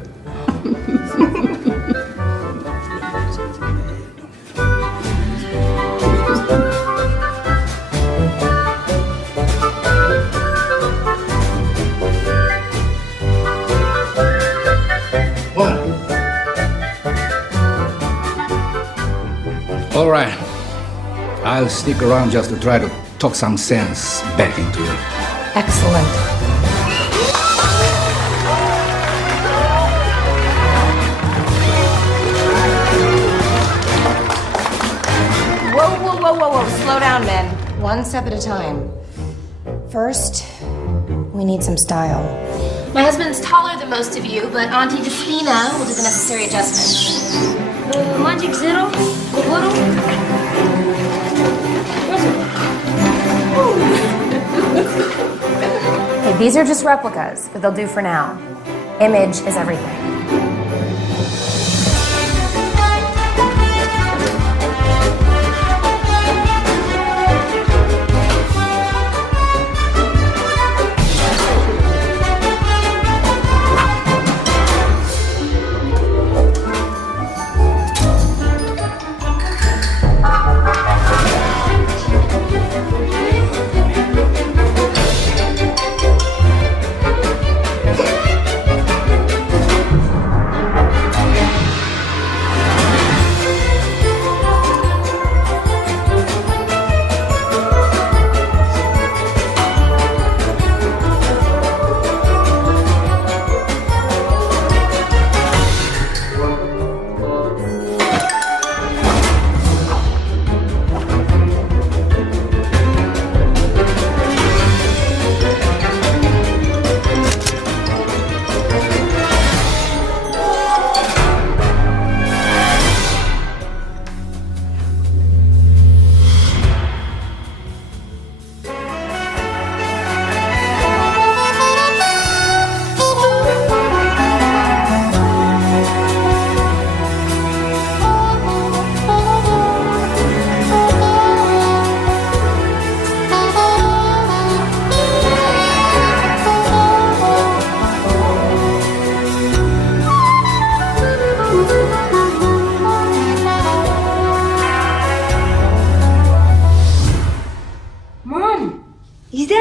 All right. I'll stick around just to try to talk some sense back into you. Excellent. Whoa. Slow down, men. One step at a time. First, we need some style. My husband's taller than most of you, but Auntie Despina will do the necessary adjustments. Magic Zero? Okay, these are just replicas, but they'll do for now. Image is everything.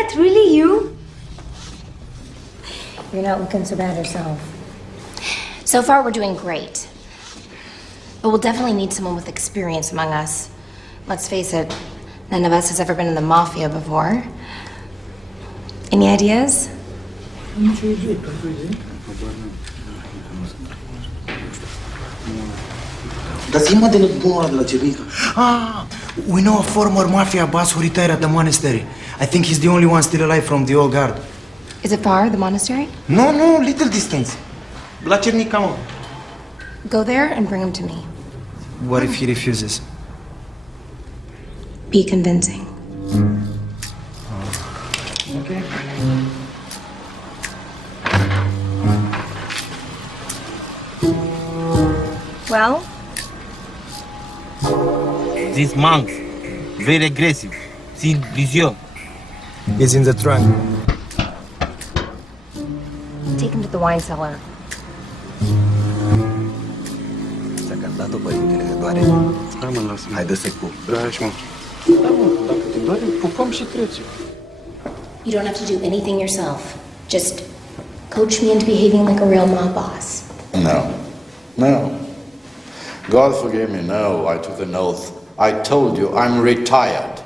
that really you? You're not looking so bad yourself. So far, we're doing great. But we'll definitely need someone with experience among us. Let's face it, none of us has ever been in the mafia before. Any ideas? Dar zi-mă de nebunul ăla de la Cernica. Ah, we know a former mafia boss who retired at the monastery. I think he's the only one still alive from the old guard. Is it far, the monastery? No, no, little distance. La Cernica, mă. Go there and bring him to me. What if he refuses? Be convincing. Okay. Well? These monks, very aggressive. See, Lizio. He's in the trunk. Take him to the wine cellar. Ți-a cantat-o părintele că doare. Hai mă, lasă. Haide să pup. Dragi, mă. Da, mă, dacă te doare, pupăm și trece. You don't have to do anything yourself. Just coach me into behaving like a real mob boss. No. No. God forgive me, no, I took an oath. I told you, I'm retired.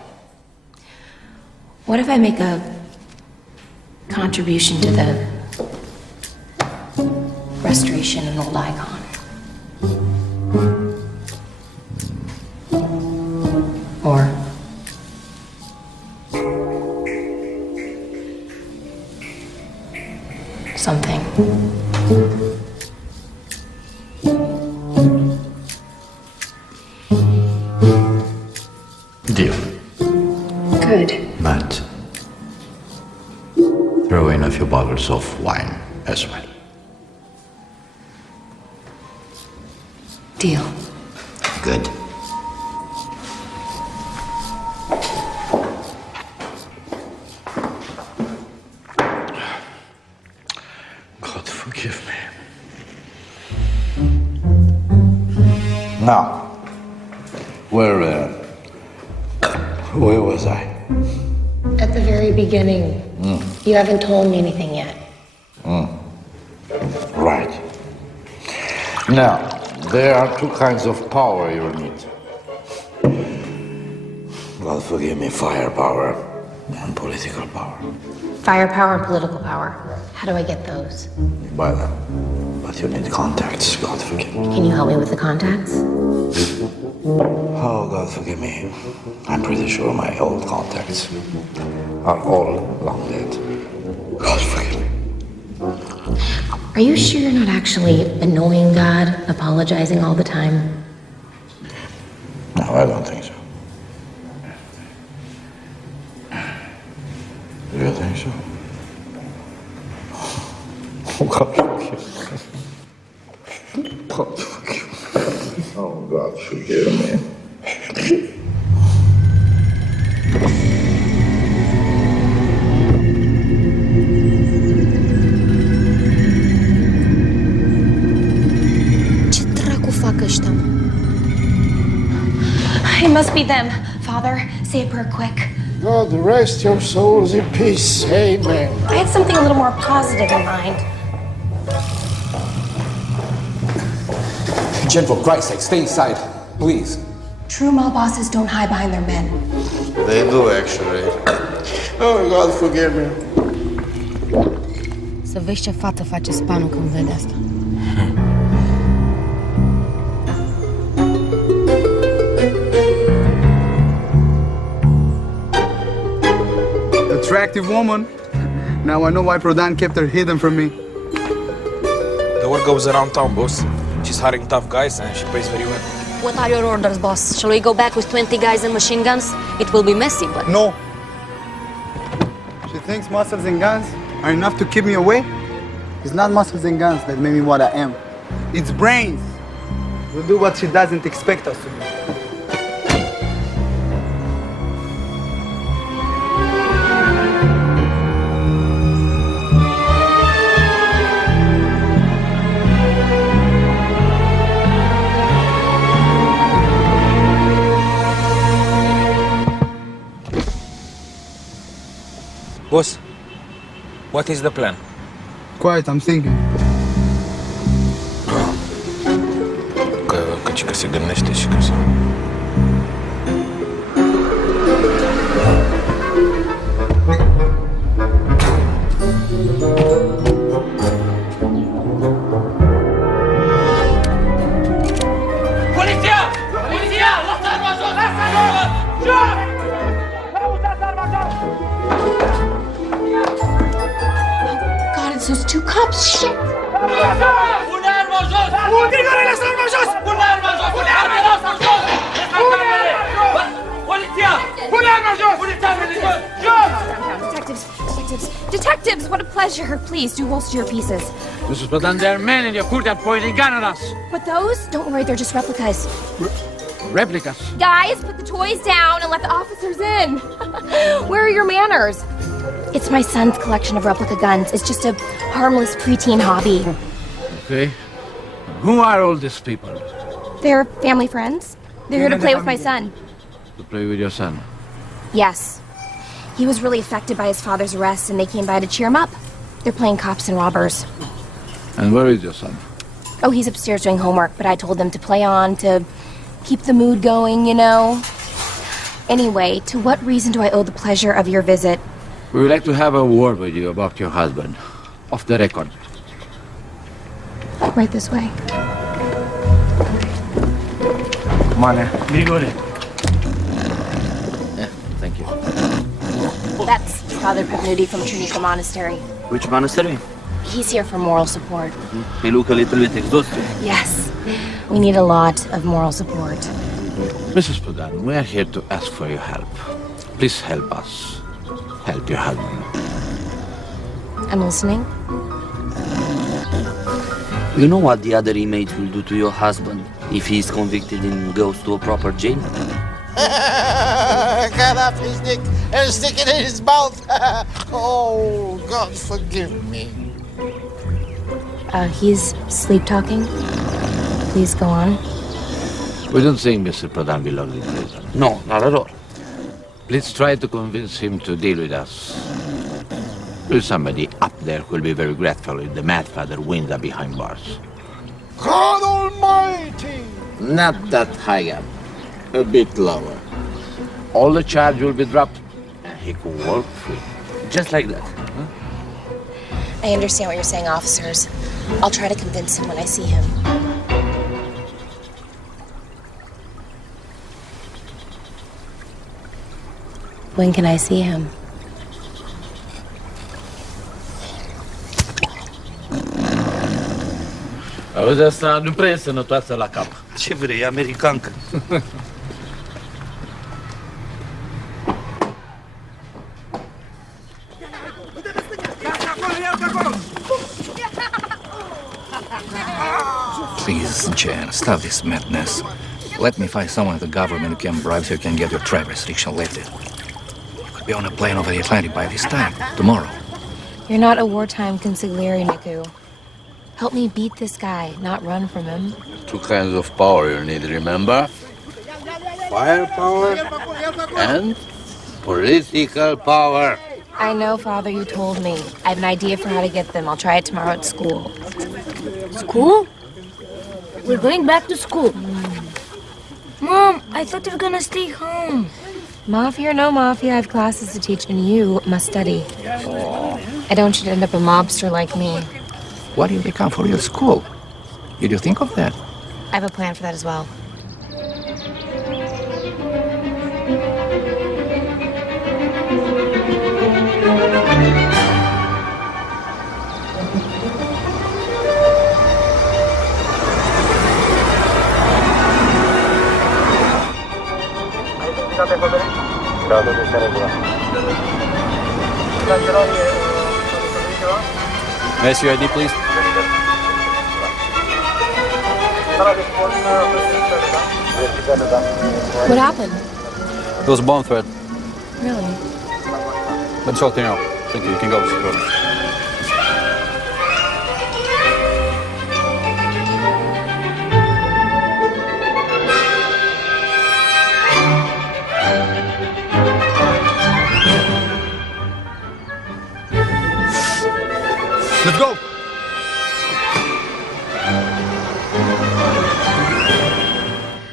What if I make a contribution to the restoration of an old icon? Or something. Deal. Good. But throw in a few bottles of wine as well. Deal. Good. God forgive me. Now, where was I? At the very beginning. You haven't told me anything yet. Right. Now, there are two kinds of power you need. God forgive me, firepower and political power. Firepower and political power. How do I get those? Buy them. But you need contacts, God forgive me. Can you help me with the contacts? Oh, God forgive me. I'm pretty sure my old contacts are all long dead. God forgive me. Are you sure you're not actually annoying God, apologizing all the time? No, I don't think so. Do you think so? Oh, God forgive me. God forgive me. Oh, God forgive me. It must be them. Father, say a prayer quick. God rest your souls in peace. Amen. I had something a little more positive in mind. Jen, for Christ's sake, stay inside, please. True mob bosses don't hide behind their men. They do, actually. Oh, God forgive me. Să vezi ce fată face Spanu când vede asta. Attractive woman. Now I know why Prodan kept her hidden from me. The word goes around town, boss. She's hiring tough guys and she pays very well. What are your orders, boss? Shall we go back with 20 guys and machine guns? It will be messy, but... No. She thinks muscles and guns are enough to keep me away? It's not muscles and guns that made me what I am. It's brains. We'll do what she doesn't expect us to do. Boss, what is the plan? Quiet, I'm thinking. Că se gândește și că se... Poliția! Poliția! Lasă arma jos! Lasă arma jos! Jos! Căutați arma jos! God, it's those two cops. Shit! Pune arma jos! Grigore, lasă arma jos! Pune arma jos! Pune arma jos! Poliția! Pune arma jos! Pune arma jos! Jos! Detectives, what a pleasure. Please, do holster your pieces. Mrs. Prodan, there are men in your court that pointing gun at us. But those? Don't worry, they're just replicas. Replicas? Guys, put the toys down and let the officers in. Where are your manners? It's my son's collection of replica guns. It's just a harmless preteen hobby. Okay. Who are all these people? They're family friends. They're here to play with my son. To play with your son? Yes. He was really affected by his father's arrest, and they came by to cheer him up. They're playing cops and robbers. And where is your son? Oh, he's upstairs doing homework, but I told them to play on, to keep the mood going, you know. Anyway, to what reason do I owe the pleasure of your visit? We would like to have a word with you about your husband. Off the record. Right this way. Come on now. Grigore. Yeah, thank you. That's Father Pavnuti from Trinita Monastery. Which monastery? He's here for moral support. He look a little bit exhausted. Yes, we need a lot of moral support. Mrs. Prodan, we are here to ask for your help. Please help us. Help your husband. I'm listening. You know what the other inmates will do to your husband if he is convicted and goes to a proper jail? Cut off his dick and stick it in his mouth. Oh, God forgive me. He's sleep talking. Please go on. We don't think Mr. Prodan belongs in prison. No, not at all. Please try to convince him to deal with us. There's somebody up there who will be very grateful if the mad father wins up behind bars. God Almighty! Not that high up. A bit lower. All the charge will be dropped, and he could walk free. Just like that. I understand what you're saying, officers. I'll try to convince him when I see him. When can I see him? Auzi, asta nu prea e sănătoasă la cap. Ce vrei, americancă? Please, Jan, stop this madness. Let me find someone at the government who can bribe so you can get your travel restriction lifted. You could be on a plane over the Atlantic by this time, tomorrow. You're not a wartime consigliere, Niku. Help me beat this guy, not run from him. Two kinds of power you need, remember? Firepower and political power. I know, Father, you told me. I have an idea for how to get them. I'll try it tomorrow at school. School? We're going back to school. Mom, I thought you were gonna stay home. Mafia or no mafia, I have classes to teach, and you must study. I don't want you to end up a mobster like me. What do you become for real school? Did you think of that? I have a plan for that as well. May I see your ID, please? What happened? It was a bomb threat. Really? Let me talk to you now. Thank you. You can go, Mr. Gordon. Let's go.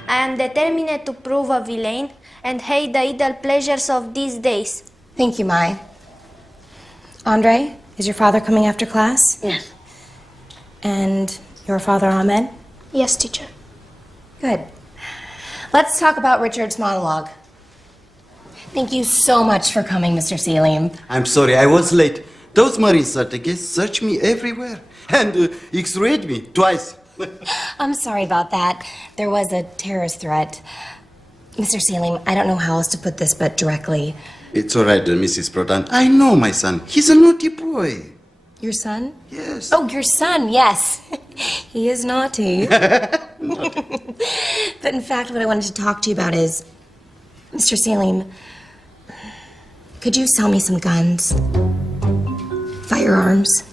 I am determined to prove a villain and hate the idle pleasures of these days. Thank you, Mai. Andre, is your father coming after class? Yes. And your father, Ahmed? Yes, teacher. Good. Let's talk about Richard's monologue. Thank you so much for coming, Mr. Selim. I'm sorry, I was late. Those Marine strategists searched me everywhere and X-rayed me twice. I'm sorry about that. There was a terrorist threat. Mr. Selim, I don't know how else to put this but directly. It's all right, Mrs. Prodan. I know my son. He's a naughty boy. Your son? Yes. Oh, your son, yes. He is naughty. But in fact, what I wanted to talk to you about is, Mr. Selim, could you sell me some guns? Firearms?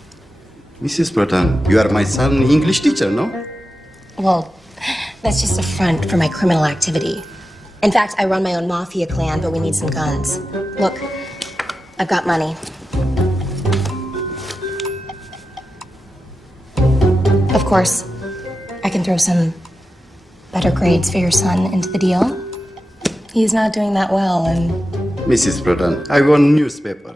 Mrs. Prodan, you are my son's English teacher, no? Well, that's just a front for my criminal activity. In fact, I run my own mafia clan, but we need some guns. Look, I've got money. Of course, I can throw some better grades for your son into the deal. He's not doing that well, and... Mrs. Prodan, I want newspaper.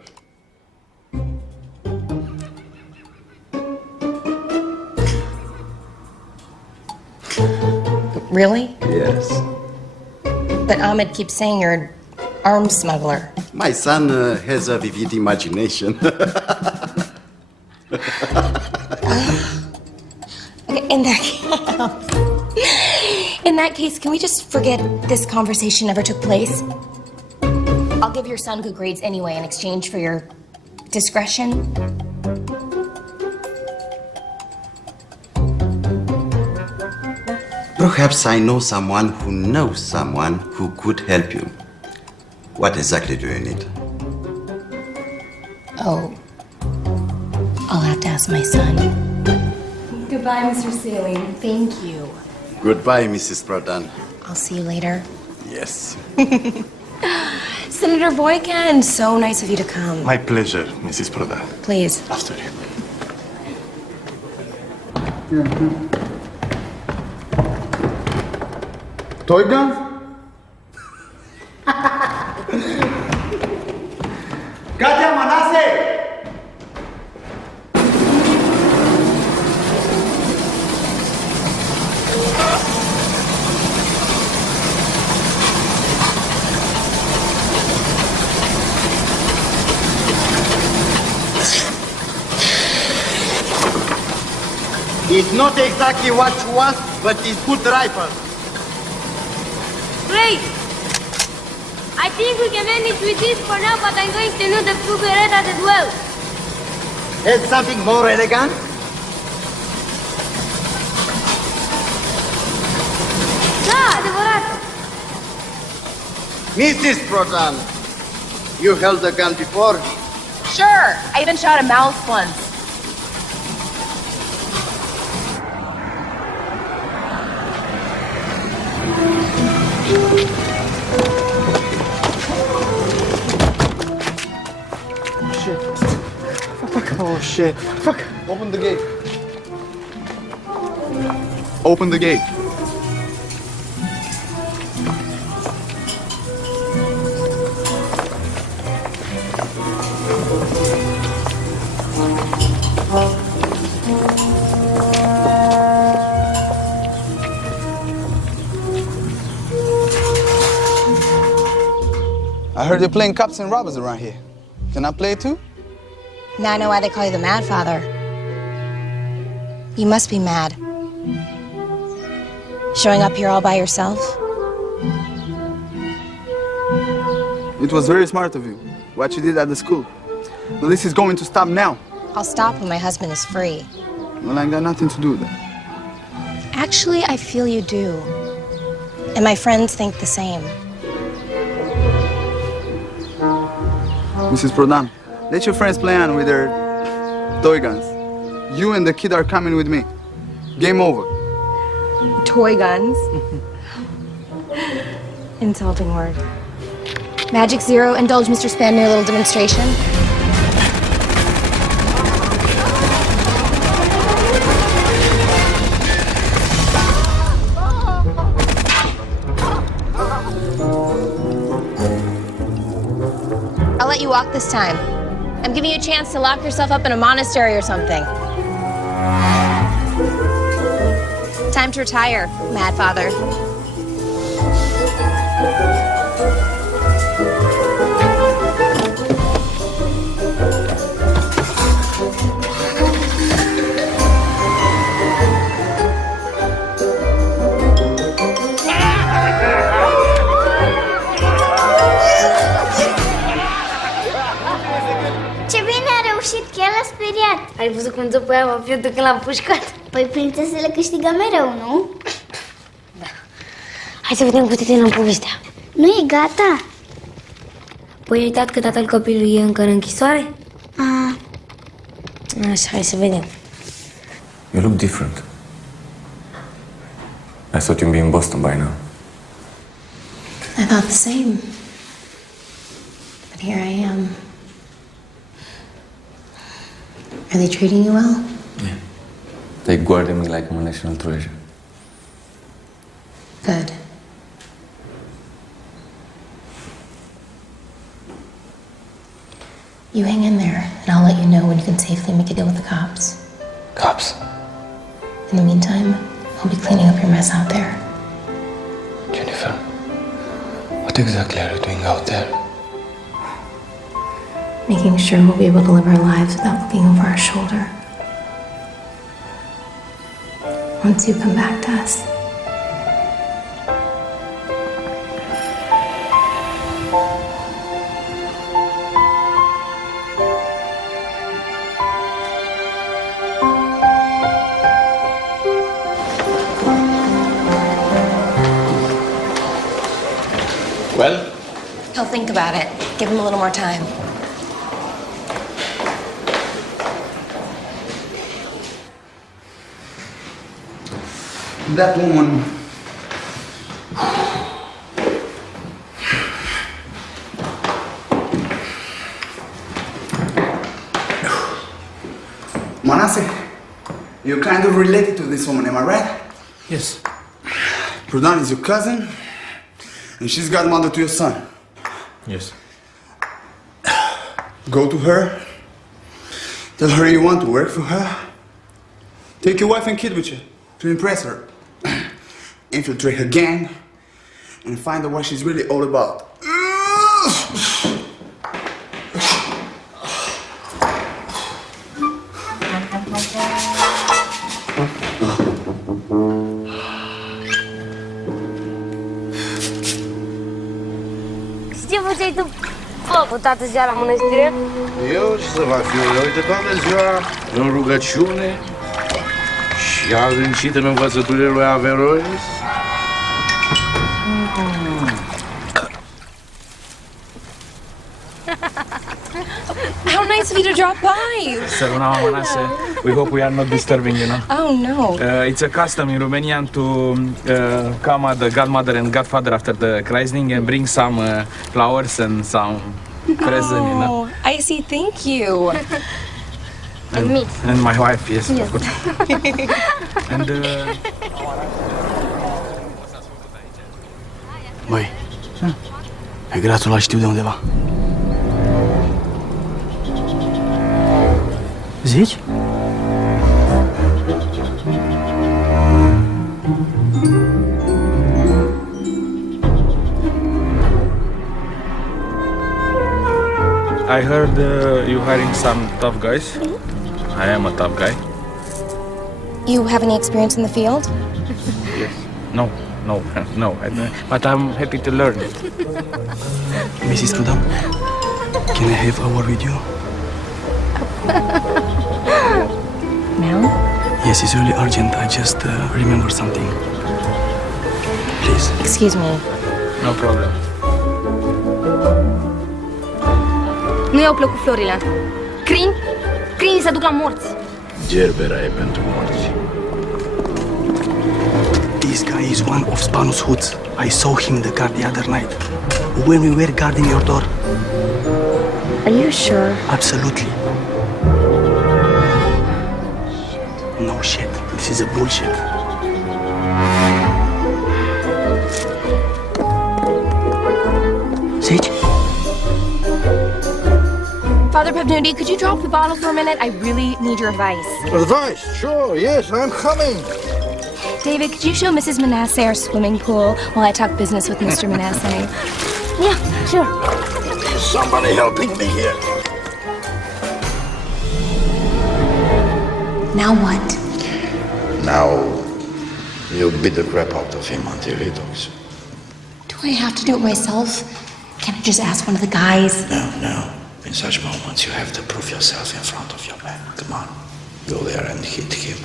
Really? Yes. But Ahmed keeps saying you're an arms smuggler. My son has a vivid imagination. Okay, in that case, can we just forget this conversation ever took place? I'll give your son good grades anyway in exchange for your discretion. Perhaps I know someone who knows someone who could help you. What exactly do you need? Oh, I'll have to ask my son. Goodbye, Mr. Selim. Thank you. Goodbye, Mrs. Prodan. I'll see you later. Yes. Senator Boykin, so nice of you to come. My pleasure, Mrs. Prodan. Please. After you. Toy guns? Katia Manase! It's not exactly what you want, but it's good rifle. Great! I think we can manage with this for now, but I'm going to need the two Berettas as well. Have something more elegant? Da, adevărat! Mrs. Prodan, you held a gun before? Sure. I even shot a mouse once. Oh shit. Fuck. Open the gate. Open the gate. I heard you're playing cops and robbers around here. Can I play too? Now I know why they call you the Mad Father. You must be mad. Showing up here all by yourself? It was very smart of you, what you did at the school. But this is going to stop now. I'll stop when my husband is free. Well, I ain't got nothing to do with that. Actually, I feel you do. And my friends think the same. Mrs. Prodan, let your friends play on with their toy guns. You and the kid are coming with me. Game over. Toy guns? Insulting word. Magic Zero, indulge Mr. Span in a little demonstration. this time. I'm giving you a chance to lock yourself up in a monastery or something. Time to retire, Mad Father. Ce bine a reușit, chiar l-a speriat. Ai văzut cum după aia m-a pierdut când l-am pușcat? Păi prințesele câștigă mereu, nu? Hai să vedem câte terminăm povestea. Nu e gata? Păi ai uitat că tatăl copilului e încă în închisoare? Așa, hai să vedem. You look different. I thought you'd be in Boston by now. I thought the same. But here I am. Are they treating you well? They guarded me like I'm a national treasure. Good. You hang in there, and I'll let you know when you can safely make a deal with the cops. Cops? In the meantime, I'll be cleaning up your mess out there. Jennifer, what exactly are you doing out there? Making sure we'll be able to live our lives without looking over our shoulder. Once you come back to us. Well? He'll think about it. Give him a little more time. That woman. Manasseh, you're kind of related to this woman, am I right? Yes. Prudan is your cousin, and she's godmother to your son. Yes. Go to her. Tell her you want to work for her. Take your wife and kid with you to impress her. Infiltrate her gang and find out what she's really all about. Ce făceai tu, cu tată ziua la mănăstire? Eu ce să fac eu? Uite, toată ziua în rugăciune și adâncit în învățăturile lui Averroes. How nice of you to drop by. So now, Nașa, we hope we are not disturbing, you know. Oh, no. It's a custom in Romania to come at the godmother and godfather after the christening and bring some flowers and some present, you know. I see. Thank you. And me. And my wife, yes. Yes. Of course. And Băi, pe grațul ăla știu de undeva. Zici? I heard you hiring some tough guys. I am a tough guy. You have any experience in the field? Yes. No. But I'm happy to learn. Mrs. Trudam, can I have a word with you? No? Yes, it's really urgent. I just remember something. Please. Excuse me. No problem. Nu i-au plăcut florile. Crinii se duc la morți. Gerbera e pentru morți. This guy is one of Spanus hoods. I saw him in the car the other night. When we were guarding your door. Are you sure? Absolutely. No shit. This is a bullshit. Zici? Father Pavnuti, could you drop the bottle for a minute? I really need your advice. Advice? Sure, yes, I'm coming. David, could you show Mrs. Manasseh our swimming pool while I talk business with Mr. Manasseh? Yeah, sure. Somebody helping me here. Now what? Now, you beat the crap out of him until he talks. Do I have to do it myself? Can't I just ask one of the guys? No. In such moments, you have to prove yourself in front of your man. Come on, go there and hit him.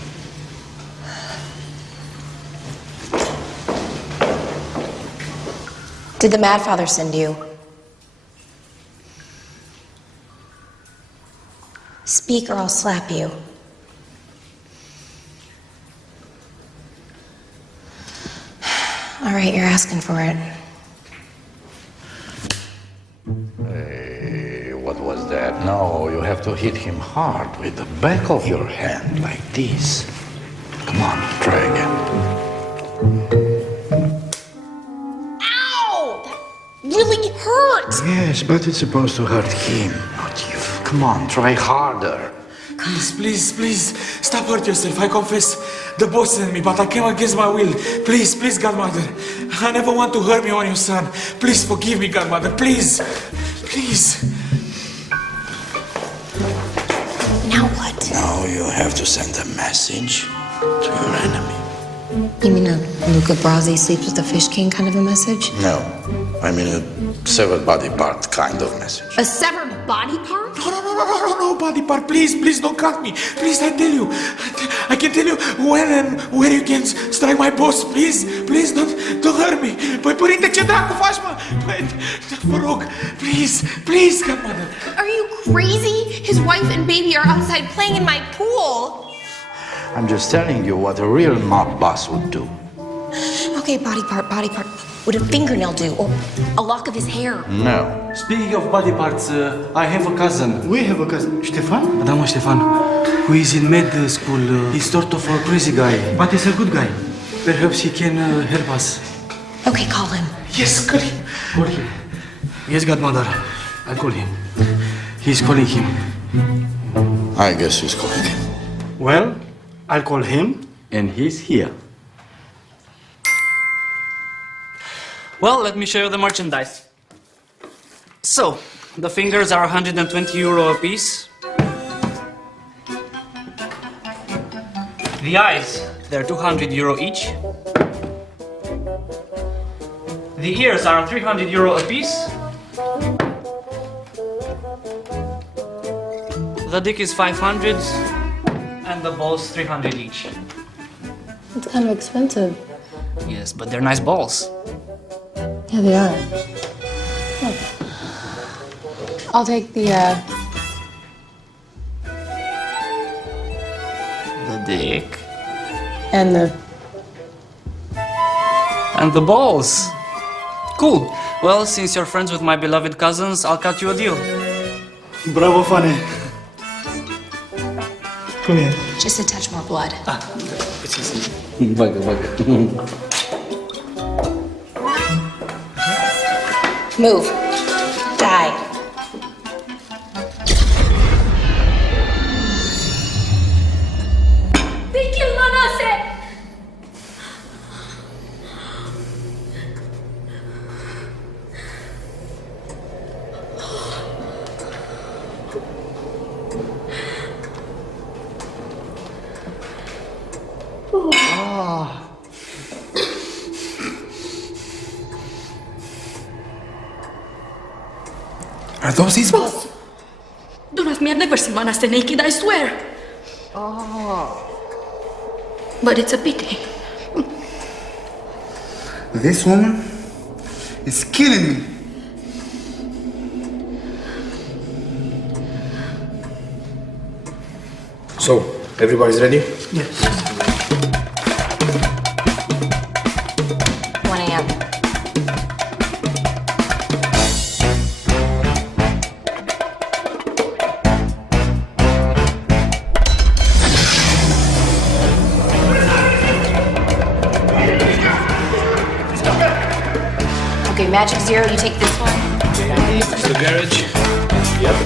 Did the Mad Father send you? Speak or I'll slap you. All right, you're asking for it. Hey, what was that? No, you have to hit him hard with the back of your hand, like this. Come on, try again. Ow! That really hurt! Yes, but it's supposed to hurt him, not you. Come on, try harder. Please, stop hurt yourself. I confess, the boss sent me, but I came against my will. Please, Godmother. I never want to hurt me on your son. Please forgive me, Godmother. Please. Now what? Now you have to send a message to your enemy. You mean a Luca Brasi sleeps with the Fish King kind of a message? No, I mean a severed body part kind of message. A severed body part? No, body part. Please, don't cut me. Please, I tell you. I can tell you when and where you can strike my boss. Please, don't hurt me. Păi, părinte, ce dracu faci, mă? Păi, vă rog, please, Godmother. Are you crazy? His wife and baby are outside playing in my pool. I'm just telling you what a real mob boss would do. Okay, body part. Would a fingernail do? Or a lock of his hair? No. Speaking of body parts, I have a cousin. We have a cousin. Ștefan? Da, mă, Ștefan. Who is in med school. He's sort of a crazy guy. But he's a good guy. Perhaps he can help us. Okay, call him. Yes, call him. Call him. Yes, Godmother. I'll call him. He's calling him. I guess he's calling him. Well, I'll call him. And he's here. Well, let me show you the merchandise. So, the fingers are 120 euro a piece. The eyes, they're 200 euro each. The ears are 300 euro a piece. The dick is 500 and the balls 300 each. It's kind of expensive. Yes, but they're nice balls. Yeah, they are. Look. I'll take the dick. And the balls. Cool. Well, since you're friends with my beloved cousins, I'll cut you a deal. Bravo, Fanny. Come here. Just a touch more blood. Bagă. Move. Die. They killed Manasseh! Are those his balls? Boss, don't ask me. I've never seen Manasseh naked, I swear. But it's a pity. This woman is killing me. So, everybody's ready? Yes. 1 a.m. Okay, Magic Zero, you take this one. To the garage. Yep.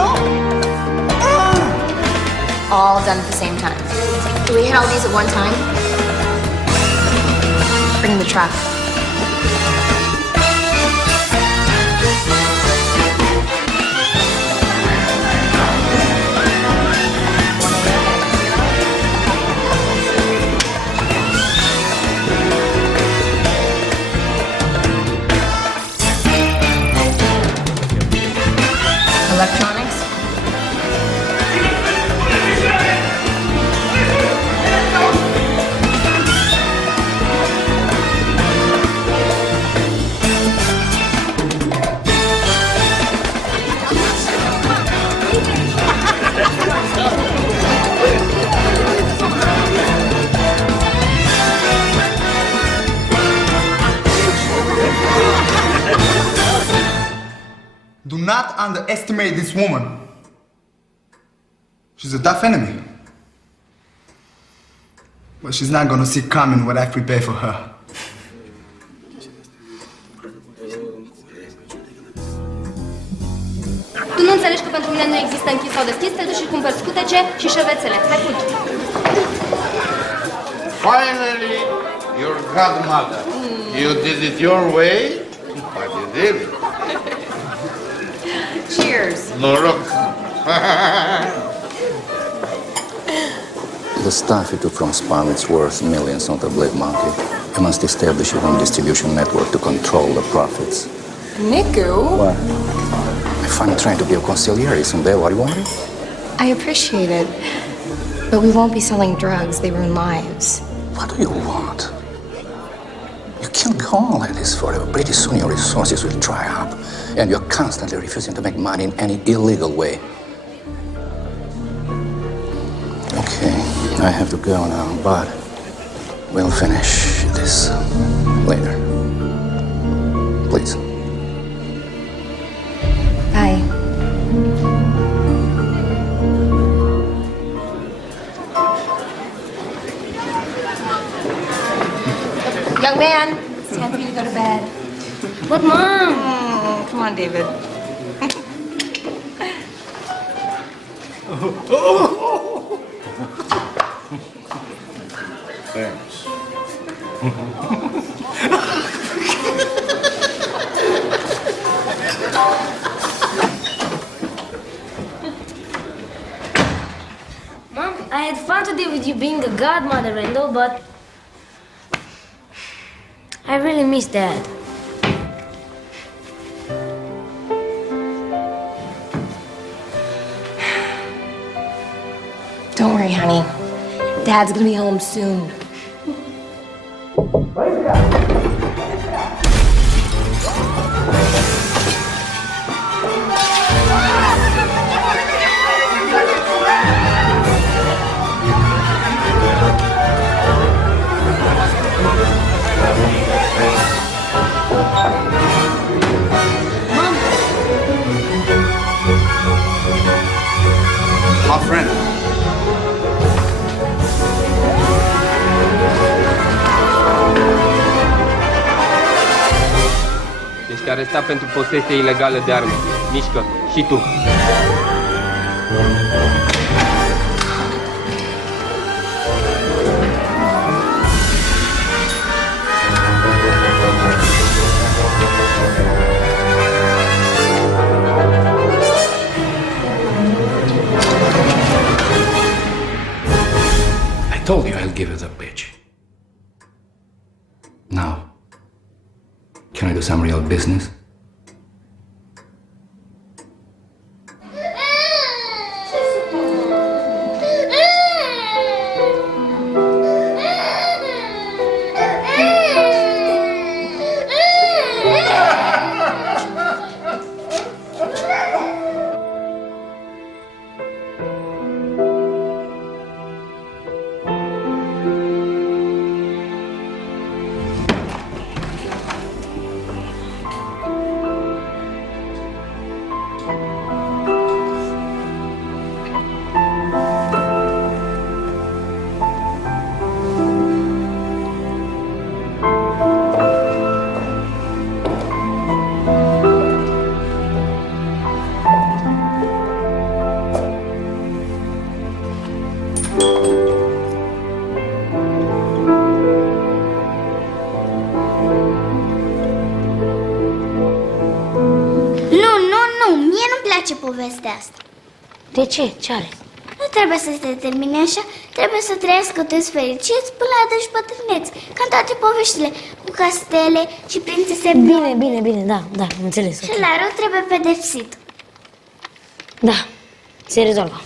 show? All done at the same time. Do we hit all these at one time? Bring the truck. Electronics? Do not underestimate this woman. She's a tough enemy. But she's not gonna see coming what I've prepared for her. Tu nu înțelegi că pentru mine nu există închis sau deschis, te duci și cumperi scutece și șervețele. Hai, fugi! Finally, your godmother. You did it your way, but you did it. Cheers! Noroc. The stuff you took from Spam is worth millions on the black market. You must establish your own distribution network to control the profits. Niku? What? If I'm trying to be a consigliere, isn't that what you wanted? I appreciate it. But we won't be selling drugs. They ruin lives. What do you want? You can't go on like this forever. Pretty soon your resources will dry up, and you're constantly refusing to make money in any illegal way. Okay, I have to go now, but we'll finish this later. Please. Bye. Young man, it's time for you to go to bed. But Mom! Come on, David. Thanks. Mom, I had fun today with you being a godmother, Randall, but I really miss Dad. Don't worry, honey. Dad's gonna be home soon. My friend. Ești arestat pentru posesie ilegală de arme. Mișcă. Și tu. I told you I'll give you the bitch. Now, can I do some real business? asta. De ce? Ce are? Nu trebuie să se termine așa, trebuie să trăiască toți fericiți până la adânci bătrâneți, ca în toate poveștile, cu castele și prințese. Bine, da, am înțeles. Și la rău trebuie pedepsit. Da, se rezolvă.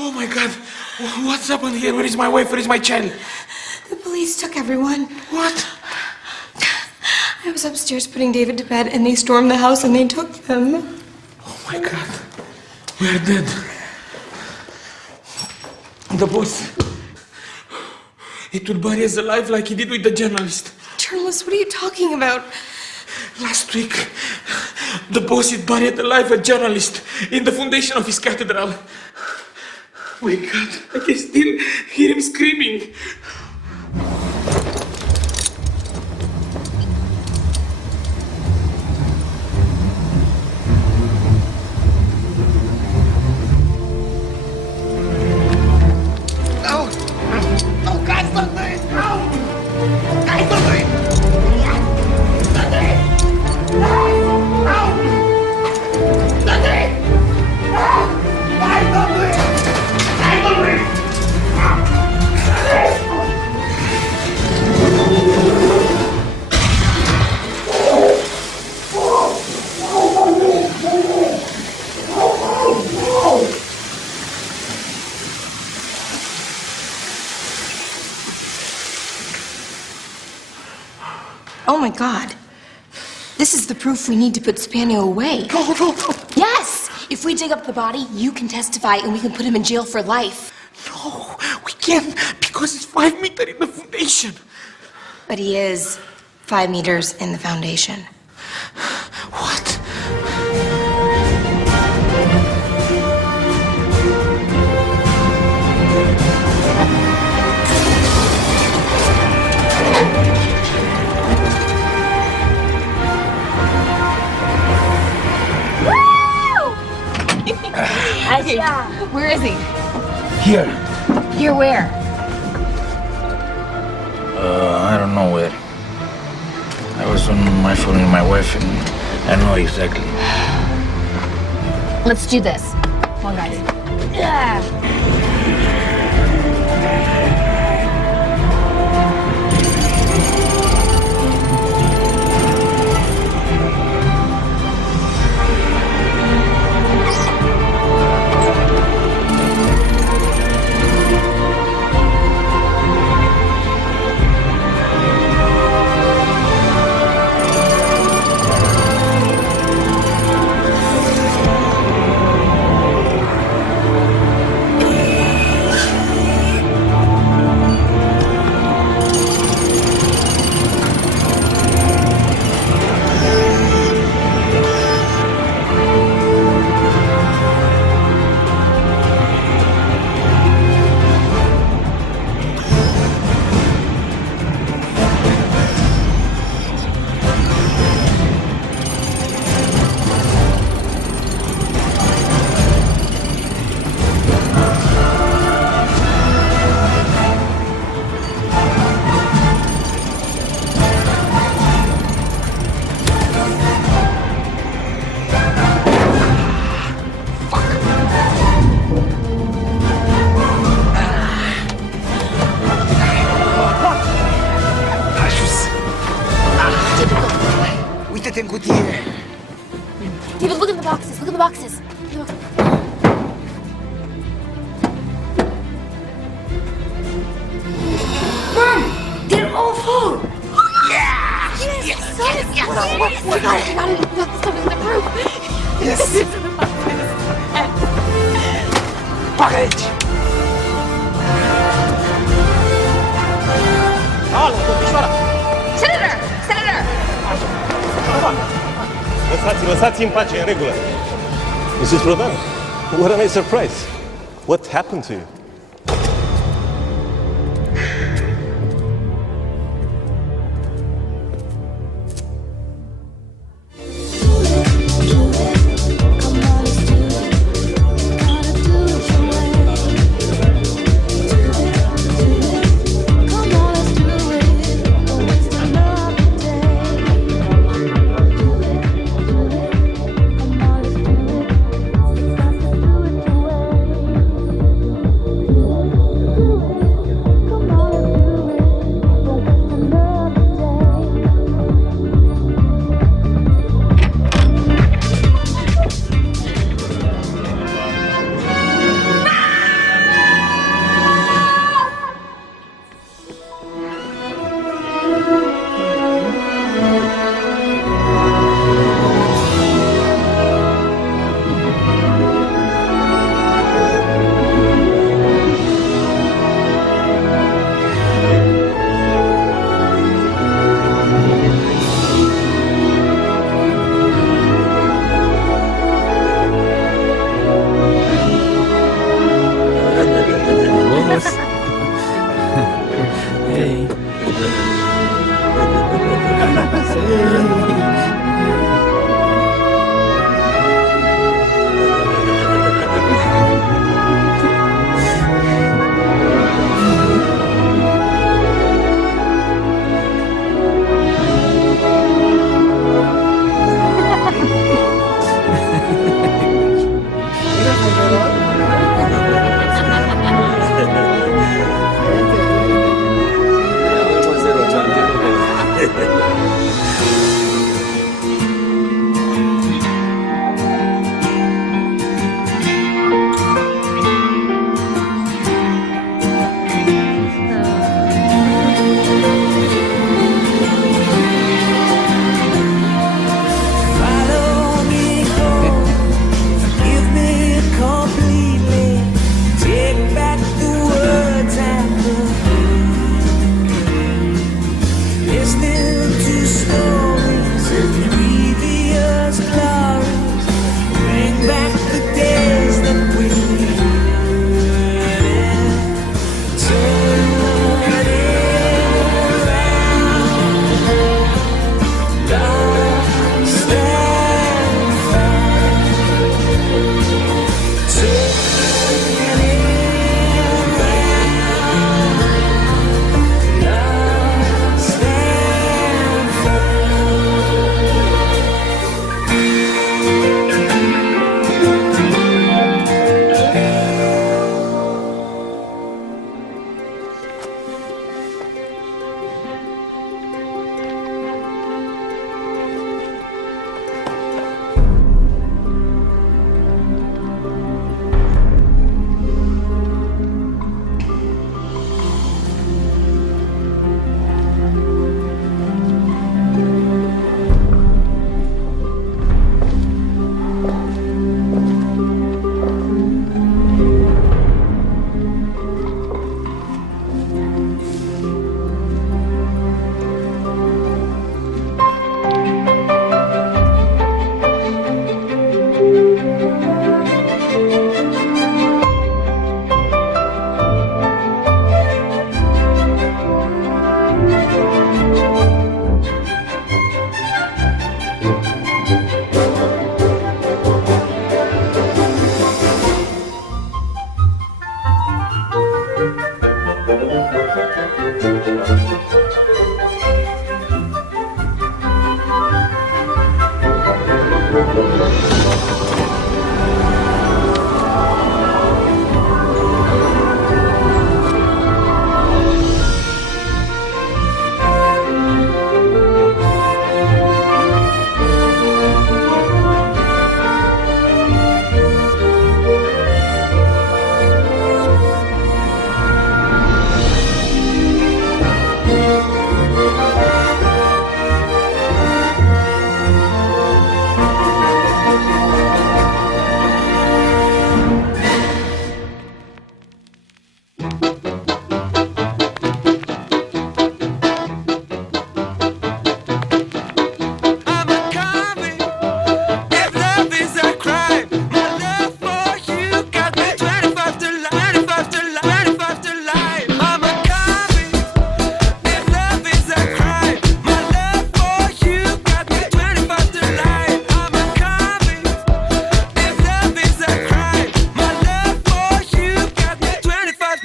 Oh my God! What's happened here? Where is my wife? Where is my child? The police took everyone. What? I was upstairs putting David to bed, and they stormed the house and they took them. Oh my God! We are dead. The boss. It will bury us alive like he did with the journalist. Journalist, what are you talking about? Last week, the boss had buried alive a journalist in the foundation of his cathedral. My God, I can still hear him screaming. Oh my God. This is the proof we need to put Spaniel away. No. Yes! If we dig up the body, you can testify and we can put him in jail for life. No, we can't because it's 5 meters in the foundation. But he is 5 meters in the foundation. What? Where is he? Here. Here where? I don't know where. I was on my phone with my wife and I don't know exactly. Let's do this. Come on, guys. Uită-te în cutie. David, look in the boxes. Look in the boxes. Look. Mom, they're all full. Yeah! Yes! We got it. We got stuff in the roof. Yes! It's in the boxes. Package! Alo, domnișoara! Senator! Lăsați-mi în pace, în regulă. Mrs. Prodan, what a nice surprise. What happened to you? say.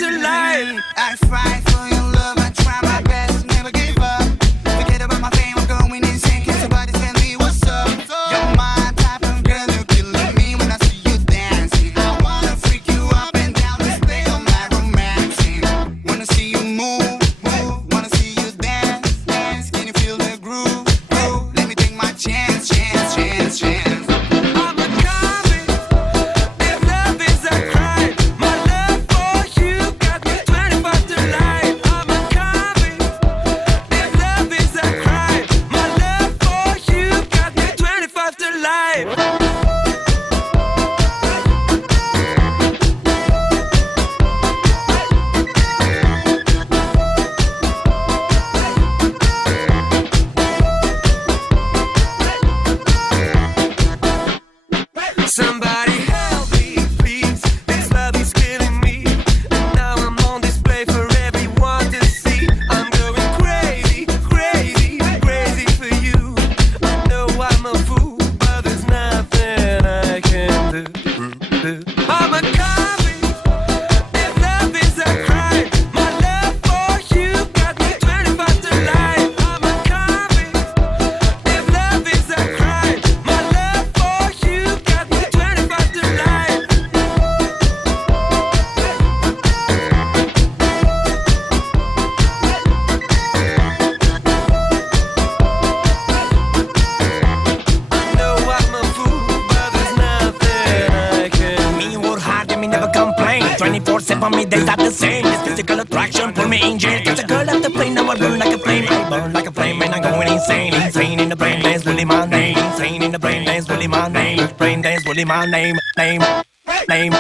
To life. physical attraction. Pull me in jail, catch a girl at the plane. Now I burn like a flame, I burn like a flame, and I'm going insane. Insane in the brain dance, really my name. Insane in the brain dance, really my name. Brain dance, really my name. Name.